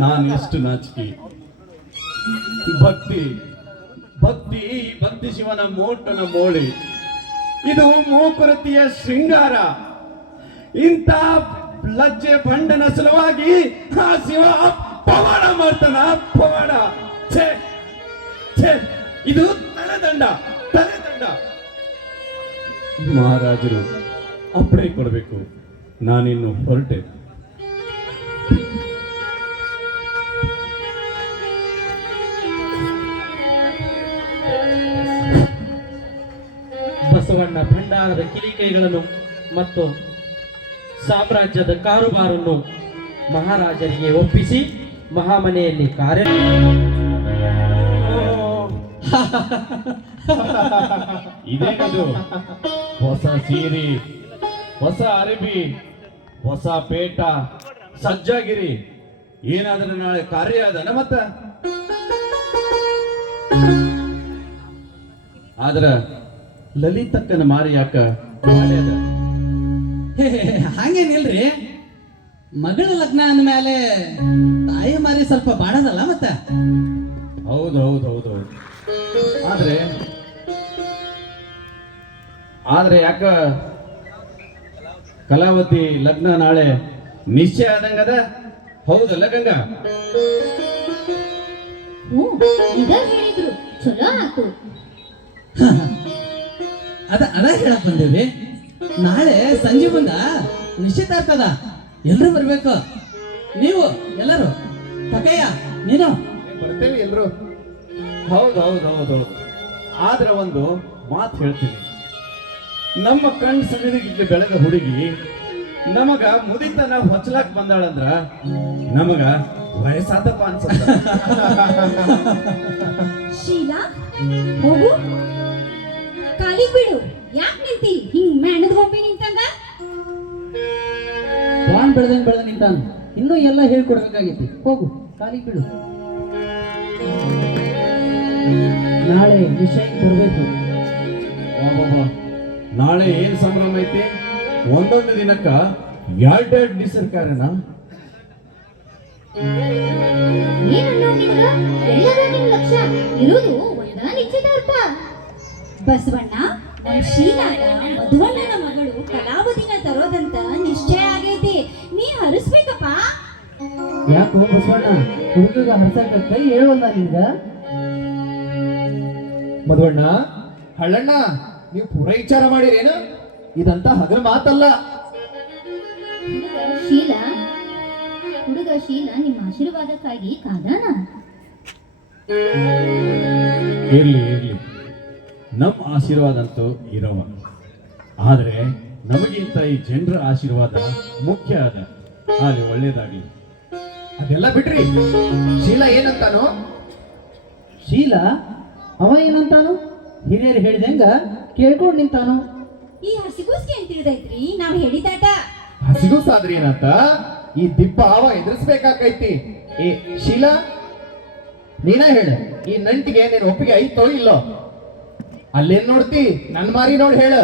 ನಾನು ಎಷ್ಟು ನಾಚಿಕೆ. ಭಕ್ತಿ ಭಕ್ತಿ ಭಕ್ತಿ ಶಿವನ ಮೋಟನ ಮೋಳಿ, ಇದು ಮೂಕುರತಿಯ ಶೃಂಗಾರ. ಇಂಥ ಲಜ್ಜೆ ಬಂಡನ ಸಲುವಾಗಿ ಆ ಶಿವ ಪವಾಡ ಮಾಡ್ತಾನ, ಪವಾಡ. ಛೇ ಛೇ, ಇದು ತಲೆದಂಡ. ಮಹಾರಾಜರು ಅಪ್ಪಣೆ ಕೊಡಬೇಕು, ನಾನಿನ್ನು ಹೊರಟೆ. ಬಸವಣ್ಣ ಭಂಡಾರದ ಕಿರಿಕೈಗಳನ್ನು ಮತ್ತು ಸಾಮ್ರಾಜ್ಯದ ಕಾರುಬಾರನ್ನು ಮಹಾರಾಜರಿಗೆ ಒಪ್ಪಿಸಿ ಮಹಾಮನೆಯಲ್ಲಿ ಕಾರ್ಯ ಇದೇನದು? ಹೊಸ ಸೀರೆ, ಹೊಸ ಅರಬಿ, ಹೊಸ ಪೇಟ, ಸಜ್ಜಾಗಿರಿ. ಏನಾದ್ರೆ ನಾಳೆ ಕಾರ್ಯ ಅದನ ಮತ್ತ. ಆದ್ರ ಲಲಿತಕ್ಕನ ಮಾರಿ ಯಾಕ ಮಾಡ್ಯಾದ? ಹಂಗೇನಿಲ್ರಿ, ಮಗಳ ಲಗ್ನ ಅಂದ್ಮೇಲೆ ತಾಯಿ ಮಾರಿ ಸ್ವಲ್ಪ ಬಾಡದಲ್ಲ ಮತ್ತ. ಹೌದು. ಆದ್ರೆ ಯಾಕ ಕಲಾವತಿ ಲಗ್ನ ನಾಳೆ ನಿಶ್ಚಯ ಆದಂಗದ? ಹೌದಲ್ಲ ಗಂಗಾ? ಇದ ಹೇಳಿದ್ರು ಚಲೋ ಆತು. ಅದ ಹೇಳಕ್ ಬಂದೇವಿ. ನಾಳೆ ಸಂಜೆ ಮುಂದ ನಿಶ್ಚಿತಾರ್ಥದ, ಎಲ್ರು ಬರ್ಬೇಕು. ನೀವು ಎಲ್ಲರೂ, ಪಕಯ್ಯ ನೀನು ಬರ್ತೇವೆ ಎಲ್ರು. ಹೌದು. ಆದ್ರೆ ಒಂದು ಮಾತು ಹೇಳ್ತೀನಿ. ನಮ್ಮ ಕಣ್ ಸನ್ನಿಧಿಗೆ ಬೆಳೆದ ಹುಡುಗಿ ನಮಗ ಮುದಿತನ ಹೊಚ್ಚಲಾಕ್ ಬಂದಾಳಂದ್ರ ನಮಗ ವಯಸ್ಸಾದಪ್ಪ ಅನ್ಸುತ್ತ. ಶೀಲಾ ಹೋಗು, ಕಾಲಿಗೆ ಬಿಡು. ಯಾಕೆ ನಿಂತಿ ಹಿಂಗ್ ಮ್ಯಾಣದ ಗೊಂಬೆ ನಿಂತಂಗ? ಬಾಣ್ ಬೆಳೆದ ನಿಂತಾನ. ಇನ್ನೂ ಎಲ್ಲ ಹೇಳ್ಕೊಡ್ಬೇಕಾಗೈತಿ. ಹೋಗು, ಕಾಲಿಗೆ ಬಿಡು. ನಾಳೆ ವಿಷಯ ಬರಬೇಕು. ನಾಳೆ ಏನ್ ಸಂಭ್ರಮ ಐತಿ? ಒಂದೊಂದು ದಿನಕ್ಕ ಎರಡೆರಡು ಡಿಸರ್ ಕಾರ್ಯನ. ಏನನ್ನೋ ನಿನಗ ಎಲ್ಲರ ನಿನ್ ಲಕ್ಷ್ಯ ಇರುವುದು ಒಂದ ನಿಶ್ಚಿತಾರ್ಥ. ಬಸವಣ್ಣ, ನಮ್ ಶೀಲಾಗ ಮಧುವಣ್ಣನ ಮಗಳು ಕಲಾವತಿನ ತರೋದಂತ ನಿಶ್ಚಯ ಆಗೈತಿ. ನೀ ಹರಿಸ್ಬೇಕಪ್ಪ. ಯಾಕೋ ಬಸವಣ್ಣ, ಹುಡುಗ ಹರ್ಸಕ ಕೈ ಹೇಳುವಲ್ಲ ನಿನ್ಗ? ಮಧುವಣ್ಣ, ಹಳ್ಳಣ್ಣ, ನೀವು ಪೂರ ವಿಚಾರ ಮಾಡಿರೇನು? ಇದಂತ ಹಗರ ಮಾತಲ್ಲ. ಹುಡುಗ ಶೀಲ ನಿಮ್ಮ ಆಶೀರ್ವಾದಕ್ಕಾಗಿ ಕಾದಾನ. ಇರ್ಲಿ ಇರ್ಲಿ, ನಮ್ಮ ಆಶೀರ್ವಾದ ಅಂತೂ ಇರವ. ಆದ್ರೆ ನಮಗಿಂತ ಈ ಜನರ ಆಶೀರ್ವಾದ ಮುಖ್ಯ ಅದ. ಅಲ್ಲಿ ಒಳ್ಳೇದಾಗ್ಲಿ. ಅದೆಲ್ಲ ಬಿಡ್ರಿ, ಶೀಲಾ ಏನಂತಾನೋ? ಶೀಲ ಅವ ಏನಂತಾನು? ಹಿರಿಯರು ಹೇಳಿದಂಗ ಕೇಳ್ಕೊಂಡ್ ನಿಂತಾನು. ಈ ಹಸಿಗೂಸ್ಗೆ ಏನ್ ತಿಳಿದೈತ್ರಿ? ನಾವ್ ಹೇಳಿದಾಟ. ಹಸಿಗೂ ಸಾದ್ರಿ ಏನಂತ ಈ ದಿಬ್ಬ ಅವ ಎದುರಿಸ್ಬೇಕಾಕೈತಿ. ಏ ಶೀಲಾ, ನೀನ ಹೇಳ, ಈ ನಂಟಿಗೆ ನೀನ್ ಒಪ್ಪಿಗೆ ಐತೋ ಇಲ್ಲೋ? ಅಲ್ಲೇನ್ ನೋಡ್ತಿ? ನನ್ ಮಾರಿ ನೋಡಿ ಹೇಳ.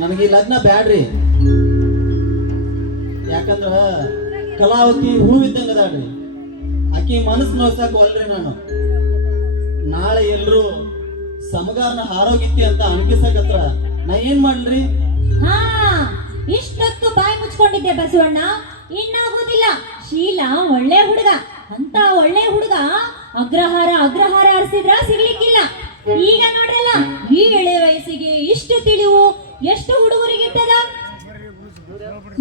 ನನಗೆ ಈ ಲಗ್ನ ಬ್ಯಾಡ್ರಿ. ಯಾಕಂದ್ರ ಕಲಾವತಿ ಹೂವಿದ್ದಂಗ ಅದಾಳ್ರಿ. ಆಕಿ ಮನಸ್ಸು ನೋಯ್ಸಾಕ ಒಲ್ರಿ ನಾನು. ನಾಳೆ ಎಲ್ರು ಸಮಗಾರನ ಹಾರೋಗಿತ್ತಿ ಅಂತ ಅಣಕಿಸಕತ್ರ ನಾ ಏನ್ ಮಾಡ್ಲಿ? ಹಾ, ಇಷ್ಟೊತ್ತು ಬಾಯಿ ಮುಚ್ಕೊಂಡಿದ್ದೆ ಬಸವಣ್ಣ. ಇನ್ನಾಗೋದಿಲ್ಲ. ಶೀಲಾ ಒಳ್ಳೆ ಹುಡುಗ. ಅಂತ ಒಳ್ಳೆ ಹುಡುಗ ಅಗ್ರಹಾರ ಹರಿಸಿದ್ರ ಸಿಗ್ಲಿಕ್ಕಿಲ್ಲ. ಈಗ ನೋಡ್ರಲ್ಲ, ಈ ಎಳೆ ವಯಸ್ಸಿಗೆ ಇಷ್ಟು ತಿಳಿವು ಎಷ್ಟು ಹುಡುಗರಿಗಿರ್ತದ?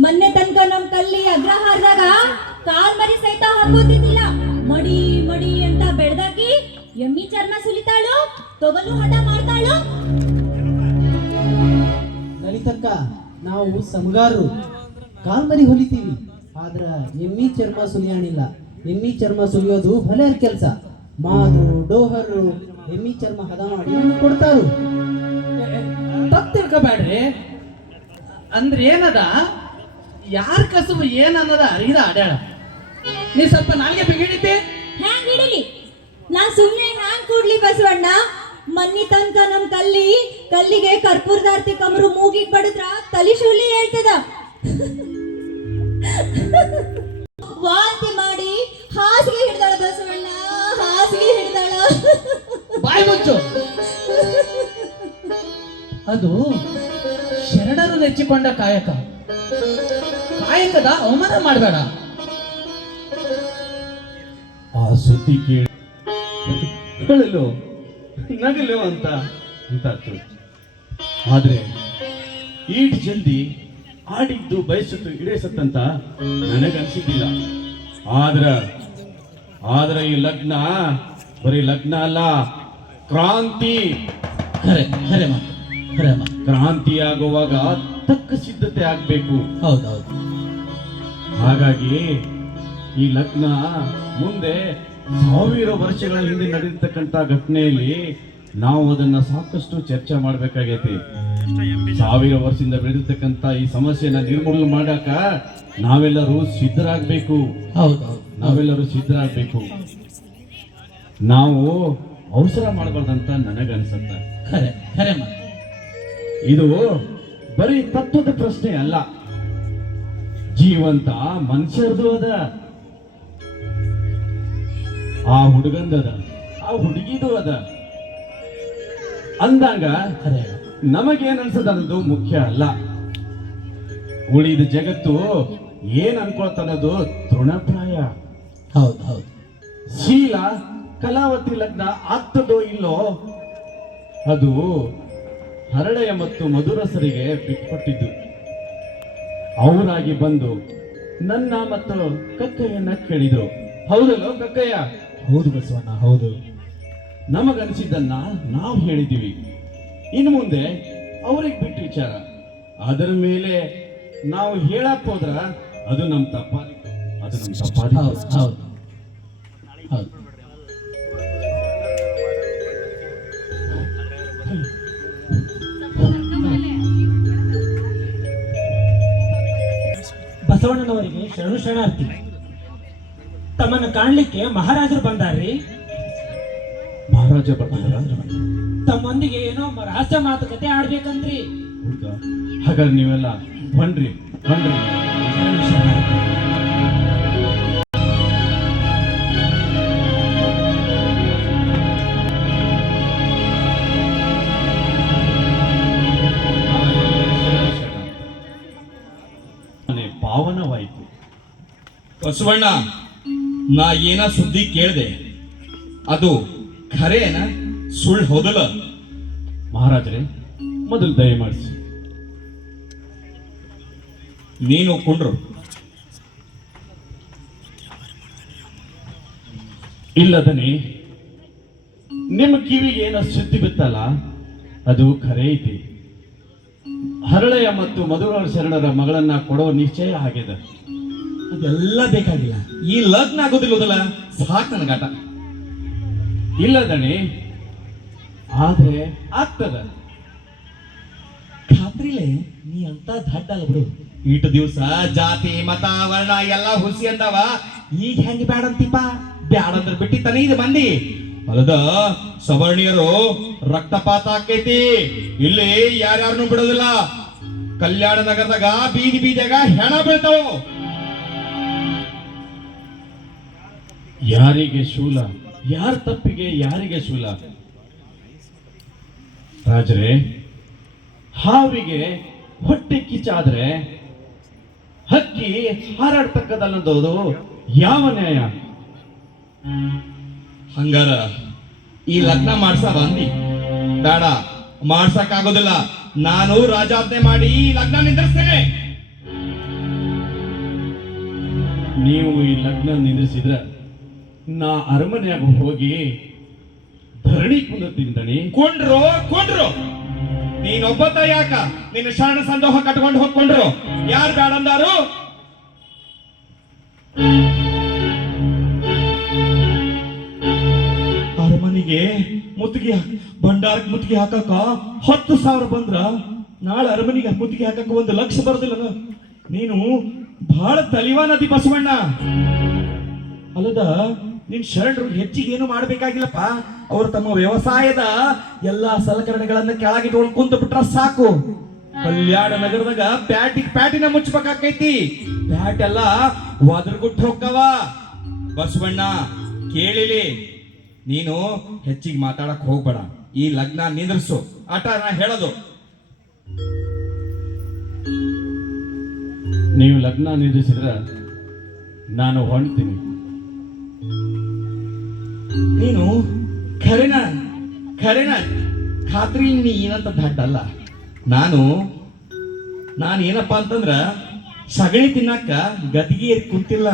ಮೊನ್ನೆ ತನಕ ನಮ್ ಕಲ್ಲಿ ಅಗ್ರಹಾರದಾಗ ಕಾಲ್ ಮರಿ ಸಹಿತ ಹಾಕೋತಿದ್ದಿಲ್ಲ. ಮಡಿ ಮಡಿ ಅಂತ ಬೆಳ್ದಾಕಿ ಎಮ್ಮಿ ಚರ್ಮ ಸುಲಿತಾಳು, ತೊಗಲು ಹಠ ಮಾಡ್ತಾಳು. ಲಲಿತಕ್ಕ, ನಾವು ಸಮಗಾರರು ಕಾಲ್ಮರಿ ಹೊಲಿತೀವಿ, ಆದ್ರ ಎಮ್ಮಿ ಚರ್ಮ ಸುಲಿಯಾಣಿಲ್ಲ. ಎಮ್ಮಿ ಚರ್ಮ ಸುಲಿಯೋದು ಭಲೆಯರ್ ಕೆಲಸ. ಮಾದ್ರು ಡೋಹರು ಎಮ್ಮಿ ಚರ್ಮ ಹದ ಮಾಡಿ ಕೊಡ್ತಾರು. ತಪ್ಪು ತಿಳ್ಕೊಬ್ಯಾಡ್ರಿ. ಅಂದ್ರೆ ಏನದ, ಯಾರ ಕಸುಬು ಏನ್ ಅನ್ನೋದ ಅರಿದ ಅಡ್ಯಾಳ. ನೀ ಸ್ವಲ್ಪ ನಾಲ್ಗೆ ಬಿಗಿಡಿದ್ದೆ. ಹ್ಯಾಂಗ್ ಹಿಡಿಲಿ? ನಾ ಸುಮ್ನೆ ಹ್ಯಾಂಗ್ ಕೂಡ್ಲಿ ಬಸವಣ್ಣ? ಮನ್ನಿ ತನಕ ನಮ್ ಕಲ್ಲಿಗೆ ಕರ್ಪೂರದಾರ್ತಿ ಕಮರು ಮೂಗಿಗೆ ಬಡದ್ರ ತಲಿ ಶೂಲಿ ಹೇಳ್ತದ. ವಾಂತಿ ಮಾಡಿ ಹಾಸಿಗೆ ಹಿಡ್ದಾಳ ಬಸವಣ್ಣ, ಹಾಸಿಗೆ ಹಿಡ್ದಾಳ. ಬಾಯಿ ಮುಚ್ಚು. ಅದು ಶರಣರು ನೆಚ್ಚಿಕೊಂಡ ಕಾಯಕದ ಅವಮಾನ ಮಾಡಬೇಡ. ಆ ಸುದ್ದಿ ಕೇಳಲು ನಗಲು ಅಂತ ಅಂತಾಯ್ತು. ಆದ್ರೆ ಈಟ್ ಜಲ್ದಿ ಆಡಿದ್ದು ಬಯಸಿದ್ದು ಇಡೇಸತ್ತಂತ ನನಗನ್ಸಿದ್ದಿಲ್ಲ. ಆದ್ರ ಈ ಲಗ್ನ ಬರೀ ಲಗ್ನ ಅಲ್ಲ, ಕ್ರಾಂತಿ. ಖರೆ ಮಾತು. ಕ್ರಾಂತಿ ಆಗುವಾಗ ತಕ್ಕ ಸಿದ್ಧತೆ ಆಗ್ಬೇಕು. ಹೌದೌದು. ಹಾಗಾಗಿ ಈ ಲಗ್ನ ಮುಂದೆ 1000 ವರ್ಷಗಳ ಹಿಂದೆ ನಡೆದಿರ್ತಕ್ಕಂಥ ಘಟನೆಯಲ್ಲಿ ನಾವು ಅದನ್ನ ಸಾಕಷ್ಟು ಚರ್ಚೆ ಮಾಡ್ಬೇಕಾಗೈತಿ. 1000 ವರ್ಷದಿಂದ ಬೆಳೆದಿರ್ತಕ್ಕಂಥ ಈ ಸಮಸ್ಯೆನ ನಿರ್ಮೂಲನೆ ಮಾಡಾಕ ನಾವೆಲ್ಲರೂ ಸಿದ್ಧರಾಗಬೇಕು. ನಾವೆಲ್ಲರೂ ಸಿದ್ಧರಾಗಬೇಕು. ನಾವು ಅವಸರ ಮಾಡಬಾರ್ದಂತ ನನಗನ್ಸತ್ತ. ಖರೆ ಮಾತು. ಇದು ಬರೀ ತತ್ವದ ಪ್ರಶ್ನೆ ಅಲ್ಲ, ಜೀವಂತ ಮನುಷ್ಯರದು ಅದ. ಆ ಹುಡುಗಂದದ, ಆ ಹುಡುಗಿದು ಅದ ಅಂದಾಗ ನಮಗೇನ್ ಅನ್ಸದ ಅನ್ನೋದು ಮುಖ್ಯ ಅಲ್ಲ. ಉಳಿದ ಜಗತ್ತು ಏನ್ ಅನ್ಕೊಳ್ತನ್ನೋದು ತೃಣಪ್ರಾಯ. ಹೌದು. ಶೀಲ ಕಲಾವತಿ ಲಗ್ನ ಆಗ್ತದೋ ಇಲ್ಲೋ ಅದು ಹರಳೆಯ ಮತ್ತು ಮಧುರಸರಿಗೆ ಬಿಟ್ಕೊಟ್ಟಿದ್ದು. ಅವರಾಗಿ ಬಂದು ನನ್ನ ಮತ್ತು ಕಕ್ಕಯ್ಯನ ಕೇಳಿದ್ರು. ಹೌದಲ್ಲೋ ಕಕ್ಕಯ್ಯ? ಹೌದು ಬಸವಣ್ಣ, ಹೌದು. ನಮಗನಿಸಿದ್ದನ್ನ ನಾವು ಹೇಳಿದ್ದೀವಿ. ಇನ್ನು ಮುಂದೆ ಅವ್ರಿಗೆ ಬಿಟ್ಟು ವಿಚಾರ. ಅದರ ಮೇಲೆ ನಾವು ಹೇಳಕ್ ಹೋದ್ರ ಅದು ನಮ್ಮ ತಪ್ಪಾದಿತ್ತು. ಹೌದು ಹೌದು ಹೌದು. ಬಸವಣ್ಣನವರಿಗೆ ಶರಣು ಶರಣಾರ್ಥಿ. ತಮ್ಮನ್ನ ಕಾಣ್ಲಿಕ್ಕೆ ಮಹಾರಾಜರು ಬಂದಾರ್ರಿ. ಮಹಾರಾಜ ಬರ್ತಾರ? ತಮ್ಮೊಂದಿಗೆ ಏನೋ ರಹಸ್ಯ ಮಾತುಕತೆ ಆಡ್ಬೇಕಂದ್ರಿ. ಹೌದಾ? ಹಾಗಾದ್ರೆ ನೀವೆಲ್ಲ ಬನ್ರಿ ಬನ್ರಿ. ಶರಣು ಶರಣಾರ್ಥಿ. ಪಾವನವಾಯಿತು. ಬಸವಣ್ಣ, ನಾ ಏನ ಸುದ್ದಿ ಕೇಳಿದೆ, ಅದು ಖರೇನ ಸುಳ್ಳು ಹೋದಲ್ಲ? ಮಹಾರಾಜರೇ, ಮೊದಲು ದಯಮಾಡಿಸಿ. ನೀನು ಕುಂಡ್ರು. ಇಲ್ಲದನೆ ನಿಮ್ಮ ಕಿವಿಗೆ ಏನೋ ಸುದ್ದಿ ಬಿತ್ತಲ್ಲ, ಅದು ಖರೆ ಐತಿ. ಹರಳೆಯ ಮತ್ತು ಮಧುರ ಶರಣರ ಮಗಳನ್ನ ಕೊಡೋ ನಿಶ್ಚಯ ಆಗಿದೆ. ಅದೆಲ್ಲ ಬೇಕಾಗಿಲ್ಲ, ಈ ಲಗ್ನ ಆಗೋದಿಲ್ಲದಲ್ಲ, ಸಾಕು ನನಗಾಟ. ಇಲ್ಲದನೆ ಆದ್ರೆ ಆಗ್ತದ. ಖಾತ್ರಿಲೆ ನೀ ಅಂತ ದಡ್ಡ ಅಲ್ಲ ಬಿಡು. ಇಟ್ಟು ದಿವಸ ಜಾತಿ ಮತ ವರ್ಣ ಎಲ್ಲ ಹುಸಿ ಅಂದವ, ಈಗ ಹೆಂಗ್ ಬ್ಯಾಡ ಅಂತೀಪ? ಬ್ಯಾಡ ಅಂದ್ರೆ ಬಿಟ್ಟಿತ್ತಾನೆ ಇದು ಮಂದಿ. ಅಲ್ಲದ ಸವರ್ಣೀಯರು ರಕ್ತಪಾತ ಆಕೈತಿ. ಇಲ್ಲಿ ಯಾರ್ಯಾರನ್ನು ಬಿಡೋದಿಲ್ಲ. ಕಲ್ಯಾಣ ನಗರದಾಗ ಬೀದಿ ಬೀದಿಯಾಗ ಹೆಣ ಬೀಳ್ತಾವ. ಯಾರಿಗೆ ಶೂಲ, ಯಾರ ತಪ್ಪಿಗೆ ಯಾರಿಗೆ ಶೂಲ? ರಾಜರೇ, ಹಾವಿಗೆ ಹೊಟ್ಟೆ ಕಿಚ್ಚಾದ್ರೆ ಹಕ್ಕಿ ಹಾರಾಡ್ತಕ್ಕದಲ್ಲದೋದು ಯಾವ ನ್ಯಾಯ? ಹಂಗಾರ ಈ ಲಗ್ನ ಮಾಡ್ಸ ಬಂದಿ? ಬೇಡ, ಮಾಡ್ಸಕ್ ಆಗೋದಿಲ್ಲ. ನಾನು ರಾಜಾಜ್ಞೆ ಮಾಡಿ ಈ ಲಗ್ನ ನಿಂದಿರ್ತೇನೆ. ನೀವು ಈ ಲಗ್ನ ನಿಂದಿಸಿದ್ರ ನಾ ಅರಮನೆಯಾಗ ಹೋಗಿ ಧರಣಿ ಕುಂದಿರ್ತೀನಿ. ಕೊಂಡ್ರು ನೀನೊಬ್ಬತ ಯಾಕ ನಿನ್ನ ಶರಣ ಸಂದೋಹ ಕಟ್ಕೊಂಡು ಹೋಗ್ಕೊಂಡ್ರು? ಯಾರು ಬೇಡ ಅಂದಾರು? ಅರಮನೆಗೆ ಮುತ್ತಿಗೆ ಭಂಡಾರಕ್ಕೆ ಮುತ್ತಿಗೆ ಹಾಕಕ 10,000 ಬಂದ್ರ ನಾಳೆ ಅರಮನೆಗೆ ಮುತ್ತಿಗೆ ಹಾಕಕ 1,00,000 ಬರೋದಿಲ್ಲ. ನೀನು ಬಹಳ ತಲಿವಾನದಿ ಬಸವಣ್ಣ. ಅಲ್ಲದ ನಿನ್ ಶರಣರು ಹೆಚ್ಚಿಗೆ ಏನು ಮಾಡ್ಬೇಕಾಗಿಲ್ಲಪ್ಪ. ಅವರು ತಮ್ಮ ವ್ಯವಸಾಯದ ಎಲ್ಲಾ ಸಲಕರಣೆಗಳನ್ನ ಕೆಳಗಿಟ್ಕೊಂಡು ಕುಂತು ಬಿಟ್ರ ಸಾಕು. ಕಲ್ಯಾಣ ನಗರದಾಗ ಪ್ಯಾಟಿನ ಮುಚ್ಚಬೇಕಾಕೈತಿ. ಪ್ಯಾಟ್ ಎಲ್ಲ ಒದರ್ಗುಟ್ಟು ಹೋಗ್ತಾವ. ಬಸವಣ್ಣ ಕೇಳಿಲಿ, ನೀನು ಹೆಚ್ಚಿಗೆ ಮಾತಾಡಕ್ ಹೋಗ್ಬೇಡ. ಈ ಲಗ್ನ ನಿಂದ್ರಿಸು. ಆಟ ನಾ ಹೇಳೋದು. ನೀವು ಲಗ್ನ ನಿಂದಿಸಿದ್ರ ನಾನು ಹೊಣ್ತೀನಿ. ನೀನು ಖರೇನ ಖಾತ್ರಿ ನೀ ಏನಂತ ದಡ್ಡಲ್ಲ. ನಾನು ಏನಪ್ಪ ಅಂತಂದ್ರ ಸಗಣಿ ತಿನ್ನಕ್ಕ ಗದಿಗೆ ಏರಿ ಕುಂತಿಲ್ಲ.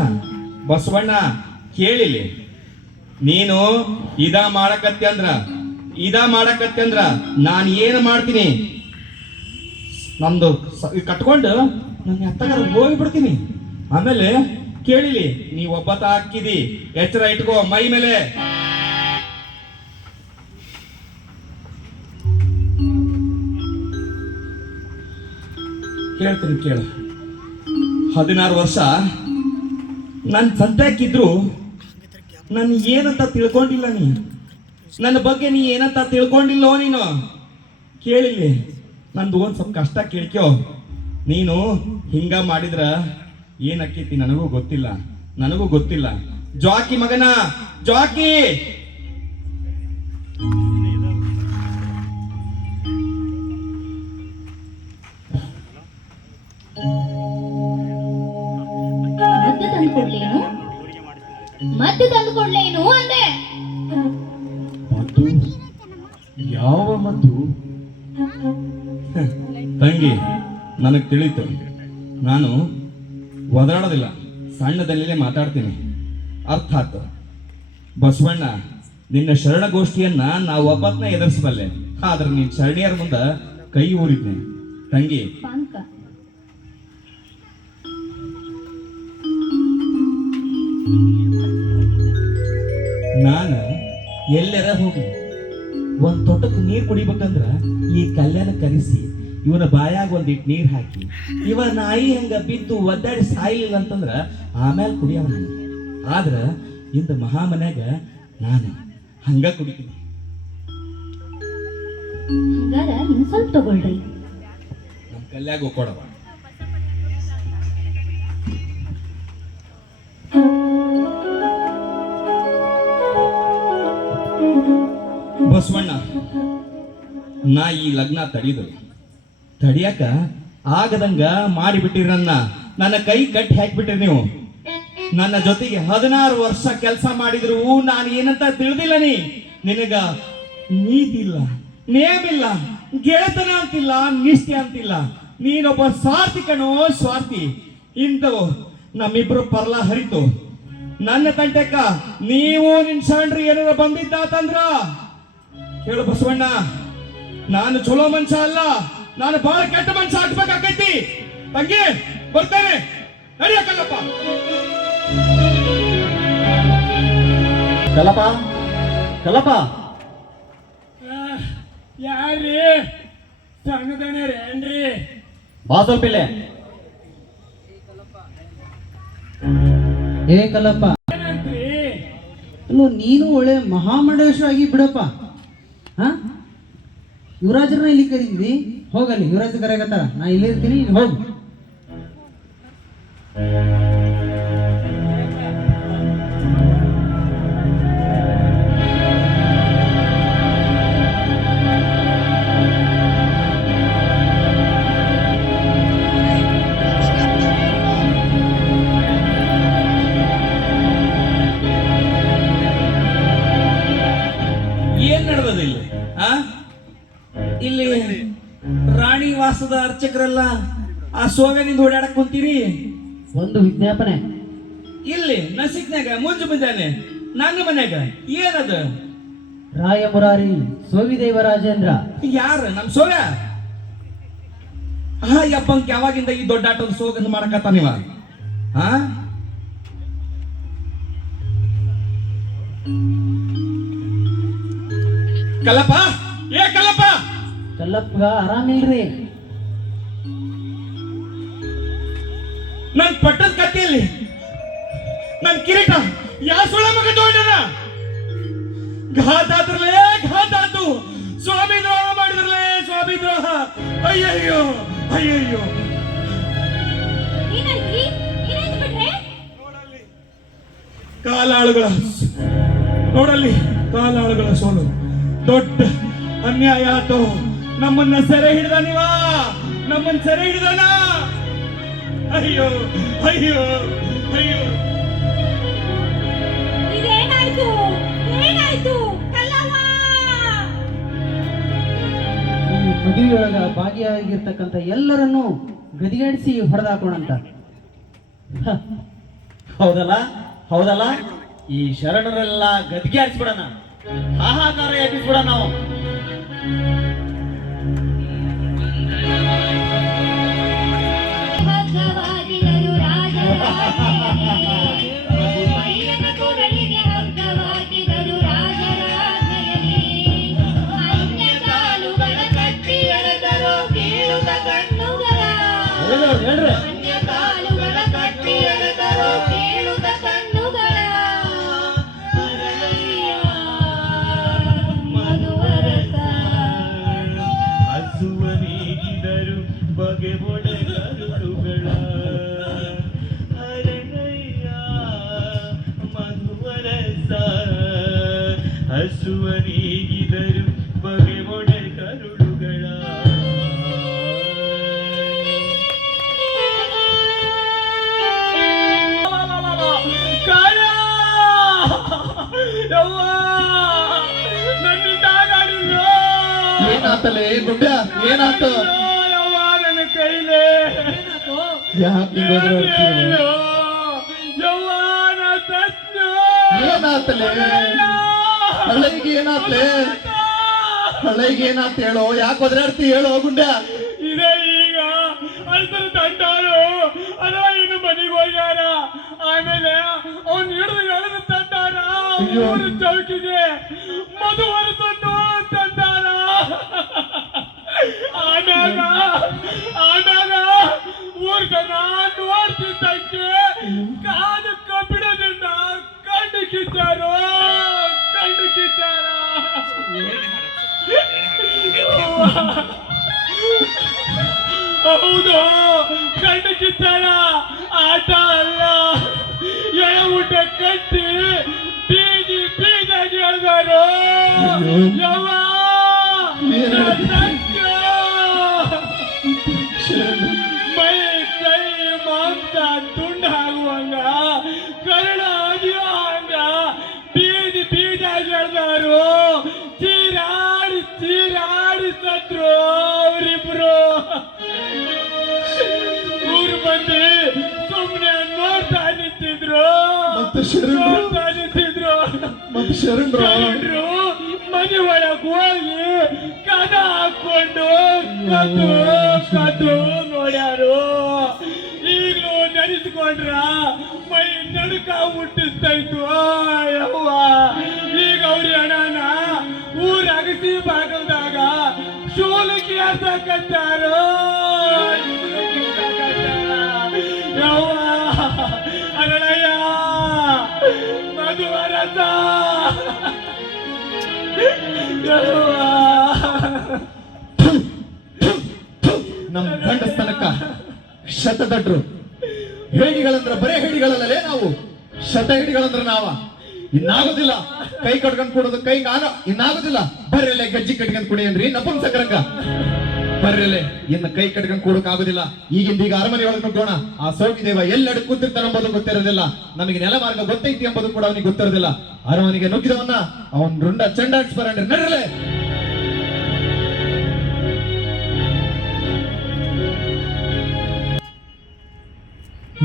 ಬಸವಣ್ಣ ಕೇಳಿಲಿ, ನೀನು ಇದ ಮಾಡಕತ್ತಿ ಅಂದ್ರ ನಾನು ಏನು ಮಾಡ್ತೀನಿ? ನಮ್ದು ಕಟ್ಕೊಂಡು ನನ್ನ ಹತ್ತಗಾರ ಹೋಗಿಬಿಡ್ತೀನಿ. ಆಮೇಲೆ ಕೇಳಿಲಿ, ನೀ ಒಬ್ಬತ ಹಾಕಿದಿ, ಎಚ್ಚರ ಇಟ್ಕೋ ಮೈ ಮೇಲೆ. ಕೇಳ್ತೀನಿ ಕೇಳ. 16 ವರ್ಷ ನನ್ನ ಸಂತ್ಯಾಕಿದ್ರು ನಾನು ಏನಂತ ತಿಳ್ಕೊಂಡಿಲ್ಲ. ನನ್ನ ಬಗ್ಗೆ ನೀ ಏನಂತ ತಿಳ್ಕೊಂಡಿಲ್ಲೋ ನೀನು. ಕೇಳಿಲ್ಲಿ, ನಂದು ಒಂದ್ ಸ್ವಲ್ಪ ಕಷ್ಟ ಕೇಳ್ಕ್ಯೋ. ನೀನು ಹಿಂಗ ಮಾಡಿದ್ರ ಏನಕ್ಕೈತಿ ನನಗೂ ಗೊತ್ತಿಲ್ಲ. ಜಾಕಿ ಮಗನ ಜಾಕಿ, ಮದ್ದು ತಂದುಕೊಡ್ಲೇನು ಅಂದೆ. ಮದ್ದು? ಯಾವ ಮದ್ದು? ತಂಗಿ, ನನಗೆ ತಿಳಿತು. ನಾನು ಒದರಾಡೋದಿಲ್ಲ, ಸಣ್ಣದಲ್ಲೇ ಮಾತಾಡ್ತೀನಿ. ಅರ್ಥ ಆಯ್ತು. ಬಸವಣ್ಣ, ನಿನ್ನ ಶರಣಗೋಷ್ಠಿಯನ್ನ ನಾವು ಒಬ್ಬತ್ನ ಎದುರಿಸಬಲ್ಲೆ, ಆದ್ರೆ ನೀನ್ ಶರಣಿಯರ ಮುಂದ ಕೈ ಊರಿದ್ನೆ ತಂಗಿ. ಪಾನ್ಕ ನಾನು ಎಲ್ಲರ ಹೋಗಿ ಒಂದ್ ತೊಟ್ಟಕ್ಕೆ ನೀರ್ ಕುಡಿಬೇಕಂದ್ರ ಈ ಕಲ್ಯಾಣ ಕರೆಸಿ ಇವನ ಬಾಯಾಗ ಒಂದಿಟ್ಟು ನೀರ್ ಹಾಕಿ ಇವ ನಾಯಿ ಹಂಗ ಬಿದ್ದು ಒದ್ದಾಡಿ ಸಾಯ್ಲಿಲ್ಲ ಅಂತಂದ್ರ ಆಮೇಲೆ ಕುಡಿಯವ ನಾನು. ಆದ್ರ ಇಂದ ಮಹಾಮನ್ಯಾಗ ನಾನು ಹಂಗ ಕುಡಿತೀನಿ. ಹಂಗಾರ ಇನ್ ಸ್ವಲ್ಪ ತಗೊಳ್ರಿ. ನಮ್ಮ ಕಲ್ಯಾಗ ಕೊಡವ. ಬಸವಣ್ಣ, ನಾ ಈ ಲಗ್ನ ತಡಿಯಾಕ ಆಗದಂಗ ಮಾಡಿಬಿಟ್ಟಿರನ್ನ ನನ್ನ ಕೈ ಕಟ್ಟಿ ಹಾಕಿಬಿಟ್ಟಿರಿ ನೀವು. ನನ್ನ ಜೊತೆಗೆ 16 ವರ್ಷ ಕೆಲಸ ಮಾಡಿದ್ರು ನಾನು ಏನಂತ ತಿಳಿದಿಲ್ಲ. ನಿನಗ ನೀತಿ ಇಲ್ಲ, ನೇಮಿಲ್ಲ, ಗೆಳೆತನ ಅಂತಿಲ್ಲ, ನಿಷ್ಠೆ ಅಂತಿಲ್ಲ. ನೀನೊಬ್ಬ ಸ್ವಾರ್ಥಿ ಕಣೋ, ಸ್ವಾರ್ಥಿ. ಇಂಥವು ನಮ್ಮಿಬ್ರು ಪರ್ಲ ಹರಿತು. ನನ್ನ ತಂಟೆಕ್ಕ ನೀವು ನಿನ್ ಶರಣರು ಏನಾರ ಬಂದಿದ್ದಾತಂದ್ರ ಹೇಳು ಬಸವಣ್ಣ, ನಾನು ಚಲೋ ಮನುಷ್ಯ ಅಲ್ಲ, ನಾನು ಬಹಳ ಕೆಟ್ಟ ಮನುಷ್ಯ ಆಗ್ಬೇಕಾಕೈತಿ. ತಂಗಿ ಬರ್ತೇನೆ, ನಡಿಯಕ್ಕಲ್ಲಪ್ಪ. ಕಲಪ ಕಲಪ ಯಾರ್ರಿ ಸಣ್ಣದನೇರೇನ್ರಿ? ಬಾ ಸ್ವಲ್ಪಿಲ್ಲೆ. ಏ ಕಲ್ಲಪ್ಪ, ಏನಂತ್ರಿ? ನೀನು ಒಳ್ಳೆ ಮಹಾಮಂಡಲೇಶ್ವರ ಆಗಿ ಬಿಡಪ್ಪ. ಹಾ, ಯುವರಾಜರನ್ನ ಇಲ್ಲಿ ಕರೀದ್ವಿ, ಹೋಗಲ್ಲಿ ಯುವರಾಜ್ ಕರೆಗತ್ತಾರ, ನಾ ಇಲ್ಲಿ ಇರ್ತೀನಿ, ನೀನು ಹೋಗು. ಏನ್ ನಡೆದದ ಇಲ್ಲಿ? ಇಲ್ಲಿ ರಾಣಿ ವಾಸದ ಅರ್ಚಕರೆಲ್ಲ ಆ ಸೋವೆನಿಂದ ಓಡಾಡಕ್ ಕುಂತೀರಿ. ಒಂದು ವಿಜ್ಞಾಪನೆ. ಇಲ್ಲಿ ನಸಿಕ್ನಾಗ ಮುಂಜಾನೆ ನನ್ನ ಮನ್ಯಾಗ ಏನದ? ರಾಯ ಮುರಾರಿ ಸೋವಿದೇವ ರಾಜೇಂದ್ರ. ಯಾರ ನಮ್ ಸೋವ್ಯ? ಹಾ ಯಪ್ಪಂಕ್ ಯಾವಾಗಿಂದ ಈ ದೊಡ್ಡ ಆಟದ ಸೋಗಂದು ಮಾಡಕತ್ತ ನೀವ? ಹಾ, ಕಲ್ಲಪ್ಪ, ಏ ಕಲ್ಲಪ್ಪ, ಕಲ್ಲಪ್ಪಗ ಆರಾಮಿಲ್ರಿ. ನನ್ ಪಟ್ಟದ ಕತ್ತಿಯಲ್ಲಿ ನನ್ ಕಿರೀಟ ಯಾ ಸುಳ ಮಗ ತಗೊಂಡನ? ಘಾತ ಆದ್ರಲೇ ಘಾತ ಆತು. ಸ್ವಾಮಿ ದ್ರೋಹ ಮಾಡಿದ್ರಲೇ ಸ್ವಾಮಿ ದ್ರೋಹ. ಅಯ್ಯಯ್ಯೋ ಅಯ್ಯಯ್ಯೋ. ಏನಾಯ್ತ್ರಿ? ಏನಾಯ್ತು ಬಿಟ್ರೆ? ಕಾಲಾಳುಗಳ ನೋಡಲ್ಲಿ, ಕಾಲಾಳುಗಳ ಸೋಲು. ದೊಡ್ಡ ಅನ್ಯಾಯ ಆತು. ನಮ್ಮನ್ನ ಸೆರೆ ಹಿಡಿದ ನೀವ, ನಮ್ಮನ್ನ ಸೆರೆ ಹಿಡಿದನ. ಅಯ್ಯೋ ಅಯ್ಯೋ ಅಯ್ಯೋ. ಇದೇನಾಯ್ತು? ಏನಾಯ್ತು ಕಲ್ಲವ್ವ? ಈ ಮದುವೆಯೊಳಗ ಭಾಗಿಯಾಗಿರ್ತಕ್ಕಂಥ ಎಲ್ಲರನ್ನೂ ಗದಿಗಾಡಿಸಿ ಹೊಡೆದಾಕೋಣಂತ. ಹೌದಲ್ಲ ಹೌದಲ್ಲ, ಈ ಶರಣರೆಲ್ಲ ಗದ್ಗೆ ಆಡಿಸ್ಬಿಡಣ, ಹಾಹಾಕಾರ ಎಬ್ಬಿಸ್ಬಿಡ ನಾವು. ಹಗ್ಗವಾಗಿದರು ರಾಜರಾಜ್ಞೆಯಲ್ಲಿ, ಮೈಯನ ಕೊರಳಿಗೆ ಹಗ್ಗವಾಗಿದರು ರಾಜರಾಜ್ಞೆಯಲ್ಲಿ. ಅನ್ಯ ಕಾಲುಗಳ ಕಟ್ಟಿ ಎಳೆದರು ಕೀಳುತ್ತ ಕಣ್ಣುಗಳ, ಹೇಳ್ರಿ. ಅನ್ಯ ಕಾಲುಗಳ ಕಟ್ಟಿ ಎಳೆದರು ಕೀಳುತ್ತ ಕಣ್ಣುಗಳ. ಅರಳಯ್ಯ ಮಧುವರಸ ಹಸುವನಿಗಿದರು ಬಗೆ ಬೊಡೆಗರುಗಳ. ಅರಳಯ್ಯ ಮಧುವರಸ, ಹಸುವನಿಗಿದರು ಬಗೆ ಬೊಡೆ ಕರುಳುಗಳ. ಏನಾತಲೇ ಗುಡ್ಡ, ಏನಾತು? ನನ್ನ ಕೈಲೇ ಯಾಕೆ ಯವ್ವಾನ ತತ್ನು ಏನಾತಲೇ? ಹಳೆಗೆ ಏನಾತ್ಲೆ ಹಳೆಗೆ ಏನಾತ್ ಹೇಳೋ ಯಾಕೆ ಒದರಾಡ್ತಿ ಹೇಳೋ ಗುಂಡ್ಯ ಇದೇ ಈಗ ಅಲ್ಸರ ತಂಟಾರು ಅದ ಇನ್ನು ಮನೆಗೆ ಹೋಗ್ಯಾರ ಆಮೇಲೆ ಅವ್ನು ಹಿಡಿದು ತಂದಾರ ಊರು ಚೌಕಿಗೆ ಮಧುವರಸನ್ನು ತಂದಾರ ಆಮ್ಯಾಗ ಊರ್ ಜನ ನೋಡ್ತಿದ್ದಕ್ಕೆ ಕಾದು ಕಬ್ಬಿಣದಿಂದ ಕಣ್ಣು ಕಿತ್ತಾರೋ ಹೌದು ಕಣ್ಣು ಕಿತ್ತಾರ ಆಟ ಅಲ್ಲ ಎಳವುಟ ಕಟ್ಟಿ ಬೀದಿಯಾಗಿ ಎಳ್ದಾರೋ ಯವ್ವ ಮೈ ಕೈ ಮಾಂಸ ತುಂಡಾಗುವಂಗ ಕರಳ ಹಂಗ ಬೀದಿಯಾಗಿ ಎಳ್ದಾರು ಚೀರಾಡಿ ಸತ್ರು ಅವರಿಬ್ರು ಊರು ಮಂದಿ ಸುಮ್ಮನೆ ನೋಡ್ತಾ ನಿಂತಿದ್ರು ಶರಣರು ಮನೆ ಒಳಗ್ ಹೋಗಿ ಕದ ಹಾಕೊಂಡು ಕದ್ದು ನೋಡ್ಯಾರು ಈಗಲೂ ನೆನೆಸ್ಕೊಂಡ್ರ ಮೈ ನಡುಕ ಹುಟ್ಟಿಸ್ತಾ ಇತ್ತು ಯವ್ವ ಈಗ ಅವ್ರ ಹಣನ ಊರ ಅಗಸಿ ಭಾಗದಾಗ ಶೂಲಕ್ಕೆ ಹಾಕತ್ತಾರೋ ಯವ್ವ ಅರಳಯ್ಯ ಮಧುವರಸ ನಮ್ ಗಂಡಸ್ತನಕ ಶತದಡ್ರು ಹೇಳಿಗಳಂದ್ರ ಬರೇ ಹೇಳಿಗಳಲ್ಲೇ ನಾವು ಶತ ಹಿಡಿಗಳಂದ್ರ ನಾವ ಇನ್ನಾಗೋದಿಲ್ಲ ಕೈ ಕಟ್ಕೊಂಡ್ ಕೊಡೋದು ಕೈ ಇನ್ನಾಗೋದಿಲ್ಲ ಬರ್ರೆಲೆ ಗಜ್ಜಿ ಕಟ್ಕೊಂಡ್ ಕುಡಿಯನ್ರಿ ನಪುಂಸಕರಂಗ ಬರ್ರೆಲೆ ಇನ್ನು ಕೈ ಕಟ್ಕೊಂಡ್ ಕೊಡಕ್ ಆಗೋದಿಲ್ಲ ಈಗಿಂದೀಗ ಅರಮನೆ ಒಳಗೆ ನುಗ್ಗೋಣ ಆ ಸೋಗಿದೇವ ಎಲ್ಲೆಡೆ ಕೂತಿರ್ತಾನ ಎಂಬುದು ಗೊತ್ತಿರೋದಿಲ್ಲ ನಮಗೆ ನೆಲ ಮಾರ್ಗ ಗೊತ್ತೈತಿ ಎಂಬುದು ಕೂಡ ಅವನಿಗೆ ಗೊತ್ತಿರೋದಿಲ್ಲ ಅರಮನೆಗೆ ನುಗ್ಗಿದವನ್ನ ಅವನ್ ರುಂಡ ಚಂಡಾಡ್ಸ್ ಬರಂಡ್ರಿ ನಡ್ರಲೆ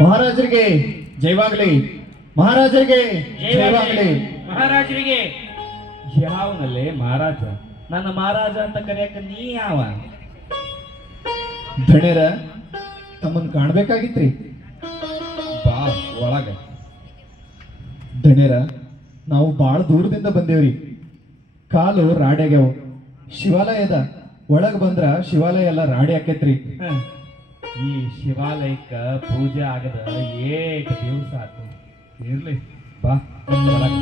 ಮಹಾರಾಜರಿಗೆ ಜಯವಾಗಲಿ ಮಹಾರಾಜರಿಗೆ ಜಯವಾಗಲಿ ಮಹಾರಾಜರಿಗೆ ಯಾವನಲ್ಲೇ ಮಹಾರಾಜ ನನ್ನ ಮಹಾರಾಜ ಅಂತ ಕರೆಯಕ ನೀ ಯಾವ ಧಣ್ಯರ ತಮ್ಮನ್ ಕಾಣ್ಬೇಕಾಗಿತ್ರಿ ಬಾ ಒಳಗ ಧಣ್ಯರ ನಾವು ಬಾಳ ದೂರದಿಂದ ಬಂದೇವ್ರಿ ಕಾಲು ರಾಡ್ಯಾಗ್ಯಾವ ಶಿವಾಲಯದ ಒಳಗ್ ಬಂದ್ರ ಶಿವಾಲಯ ಎಲ್ಲ ರಾಡಿ ಆಕೇತ್ರಿ ಈ ಶಿವಾಲಯಕ್ಕ ಪೂಜೆ ಆಗದ ಏಕ ದಿವಸ ಆತು ಇರ್ಲಿ ಬಾ ಒಳಗ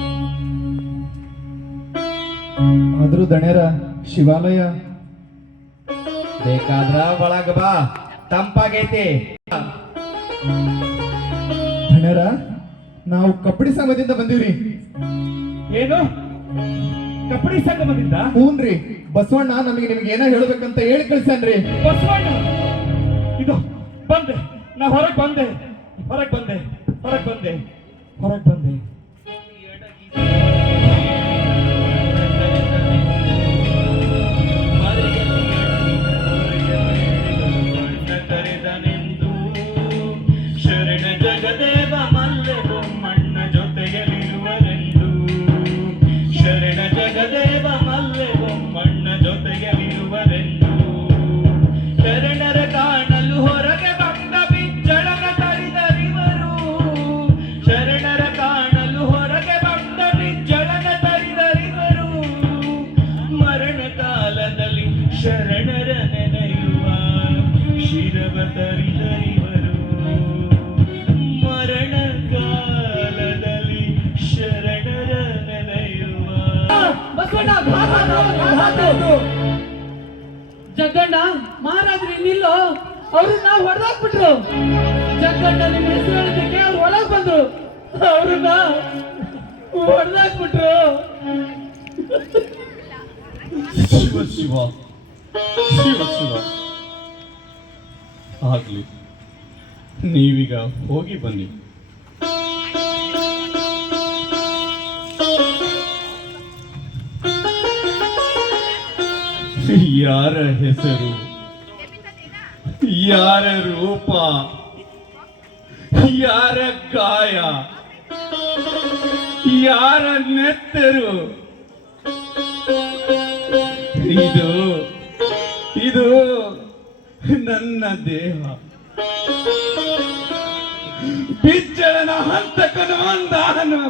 ಆದ್ರೂ ಧಣ್ಯರ ಶಿವಾಲಯ ಬೇಕಾದ್ರ ಒಳಗ ಬಾ ತಂಪಾಗೈತಿ ಧಣ್ಯರ ನಾವು ಕಪ್ಪಡಿ ಸಮಯದಿಂದ ಬಂದೀವ್ರಿ ಏನು ಕಪ್ಪಡಿ ಸಂಗಮದಿಂದ ಹೂನ್ರಿ ಬಸವಣ್ಣ ನಮಗೆ ನಿಮ್ಗೆ ಏನೋ ಹೇಳ್ಬೇಕಂತ ಹೇಳಿ ಕಳ್ಸನ್ರಿ ಬಸವಣ್ಣ ಇದು ಬಂದೆ ನಾ ಹೊರಗೆ ಬಂದೆ ಶರಣ ಜಗದೇವ ಮಲ್ಲೆ ಬೊಮ್ಮಣ್ಣ ಜೊತೆಯಲ್ಲಿರುವರೆಂದು ಶರಣ ಜಗದೇವ ಮಲ್ಲೆ ಬೊಮ್ಮಣ್ಣ ಜೊತೆಯಲ್ಲಿರುವರೆಂದು ಶರಣರ ಕಾಣಲು ಹೊರಗೆ ಬಂದ ಬಿಜ್ಜಳನ ತರಿದರಿವರು ಶರಣರ ಕಾಣಲು ಹೊರಗೆ ಬಂದ ಬಿಜ್ಜಳನ ತರಿದರಿವರು ಮರಣ ಕಾಲದಲ್ಲಿ ಶರಣರ ನೆನೆಯುವ ಶಿರವ ತರಿದರಿವರು ಮರಣ ಕಾಲದಲ್ಲಿ ಶರಣರ ನೆನೆಯುವ ಜಗ್ಗಣ್ಣ ಮಹಾರಾಜರು ಇನ್ನಿಲ್ಲೋ ಅವ್ರನ್ನ ನಾವು ಹೊಡೆದಾಕ್ಬಿಟ್ರು ಜಗ್ಗಣ್ಣ ನಿಮ್ಮ ಹೆಸರು ಹೇಳಿದ್ದಕ್ಕೆ ಅವ್ರು ಒಳಗ್ ಬಂದ್ರು ಅವ್ರನ್ನ ಹೊಡೆದಾಕ್ಬಿಟ್ರು ಶಿವ ಶಿವ ಶಿವ ಶಿವ ಆಗ್ಲಿ ನೀವೀಗ ಹೋಗಿ ಬನ್ನಿ ಯಾರ ಹೆಸರು ಯಾರ ರೂಪ ಯಾರ ಕಾಯ ಯಾರ ನೆತ್ತರು ಇದು ಇದು ನನ್ನ ದೇಹ, ಬಿಚ್ಚಳನ ಹಂತಕನು ಅಂದಾನು.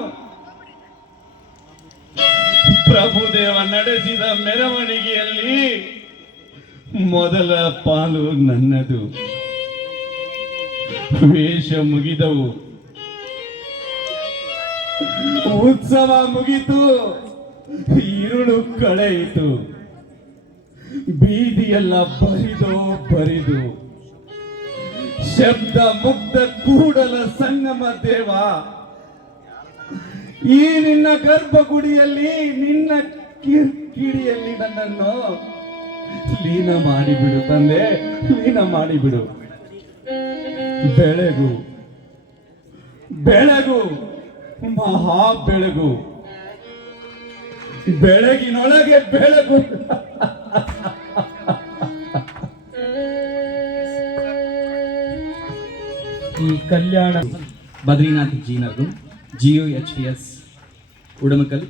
ಪ್ರಭುದೇವ ನಡೆಸಿದ ಮೆರವಣಿಗೆಯಲ್ಲಿ ಮೊದಲ ಪಾಲು ನನ್ನದು. ವೇಷ ಮುಗಿದವು, ಉತ್ಸವ ಮುಗಿತು, ഇരുಳು ಕಳೆಯಿತು, ಬೀದಿಯೆಲ್ಲ ಬರಿದು ಶಬ್ದ ಮುಗ್ಧ ಕೂಡಲ ಸಂಗಮ ದೇವ, ಈ ನಿನ್ನ ಗರ್ಭಗುಡಿಯಲ್ಲಿ ನಿನ್ನ ಕಿಡಿಯಲ್ಲಿ ನನ್ನನ್ನು ಲೀನ ಮಾಡಿಬಿಡು ತಂದೆ, ಲೀನ ಮಾಡಿಬಿಡು. ಬೆಳಗು ಬೆಳಗು ಮಹಾ ಬೆಳಗು, ಬೆಳಗಿನೊಳಗೆ ಬೆಳಗು. ಈ ಕಲ್ಯಾಣ ಬದ್ರಿನಾಥ್ ಜೀನರ್ದು GUHPS ಉಡಮಕಲ್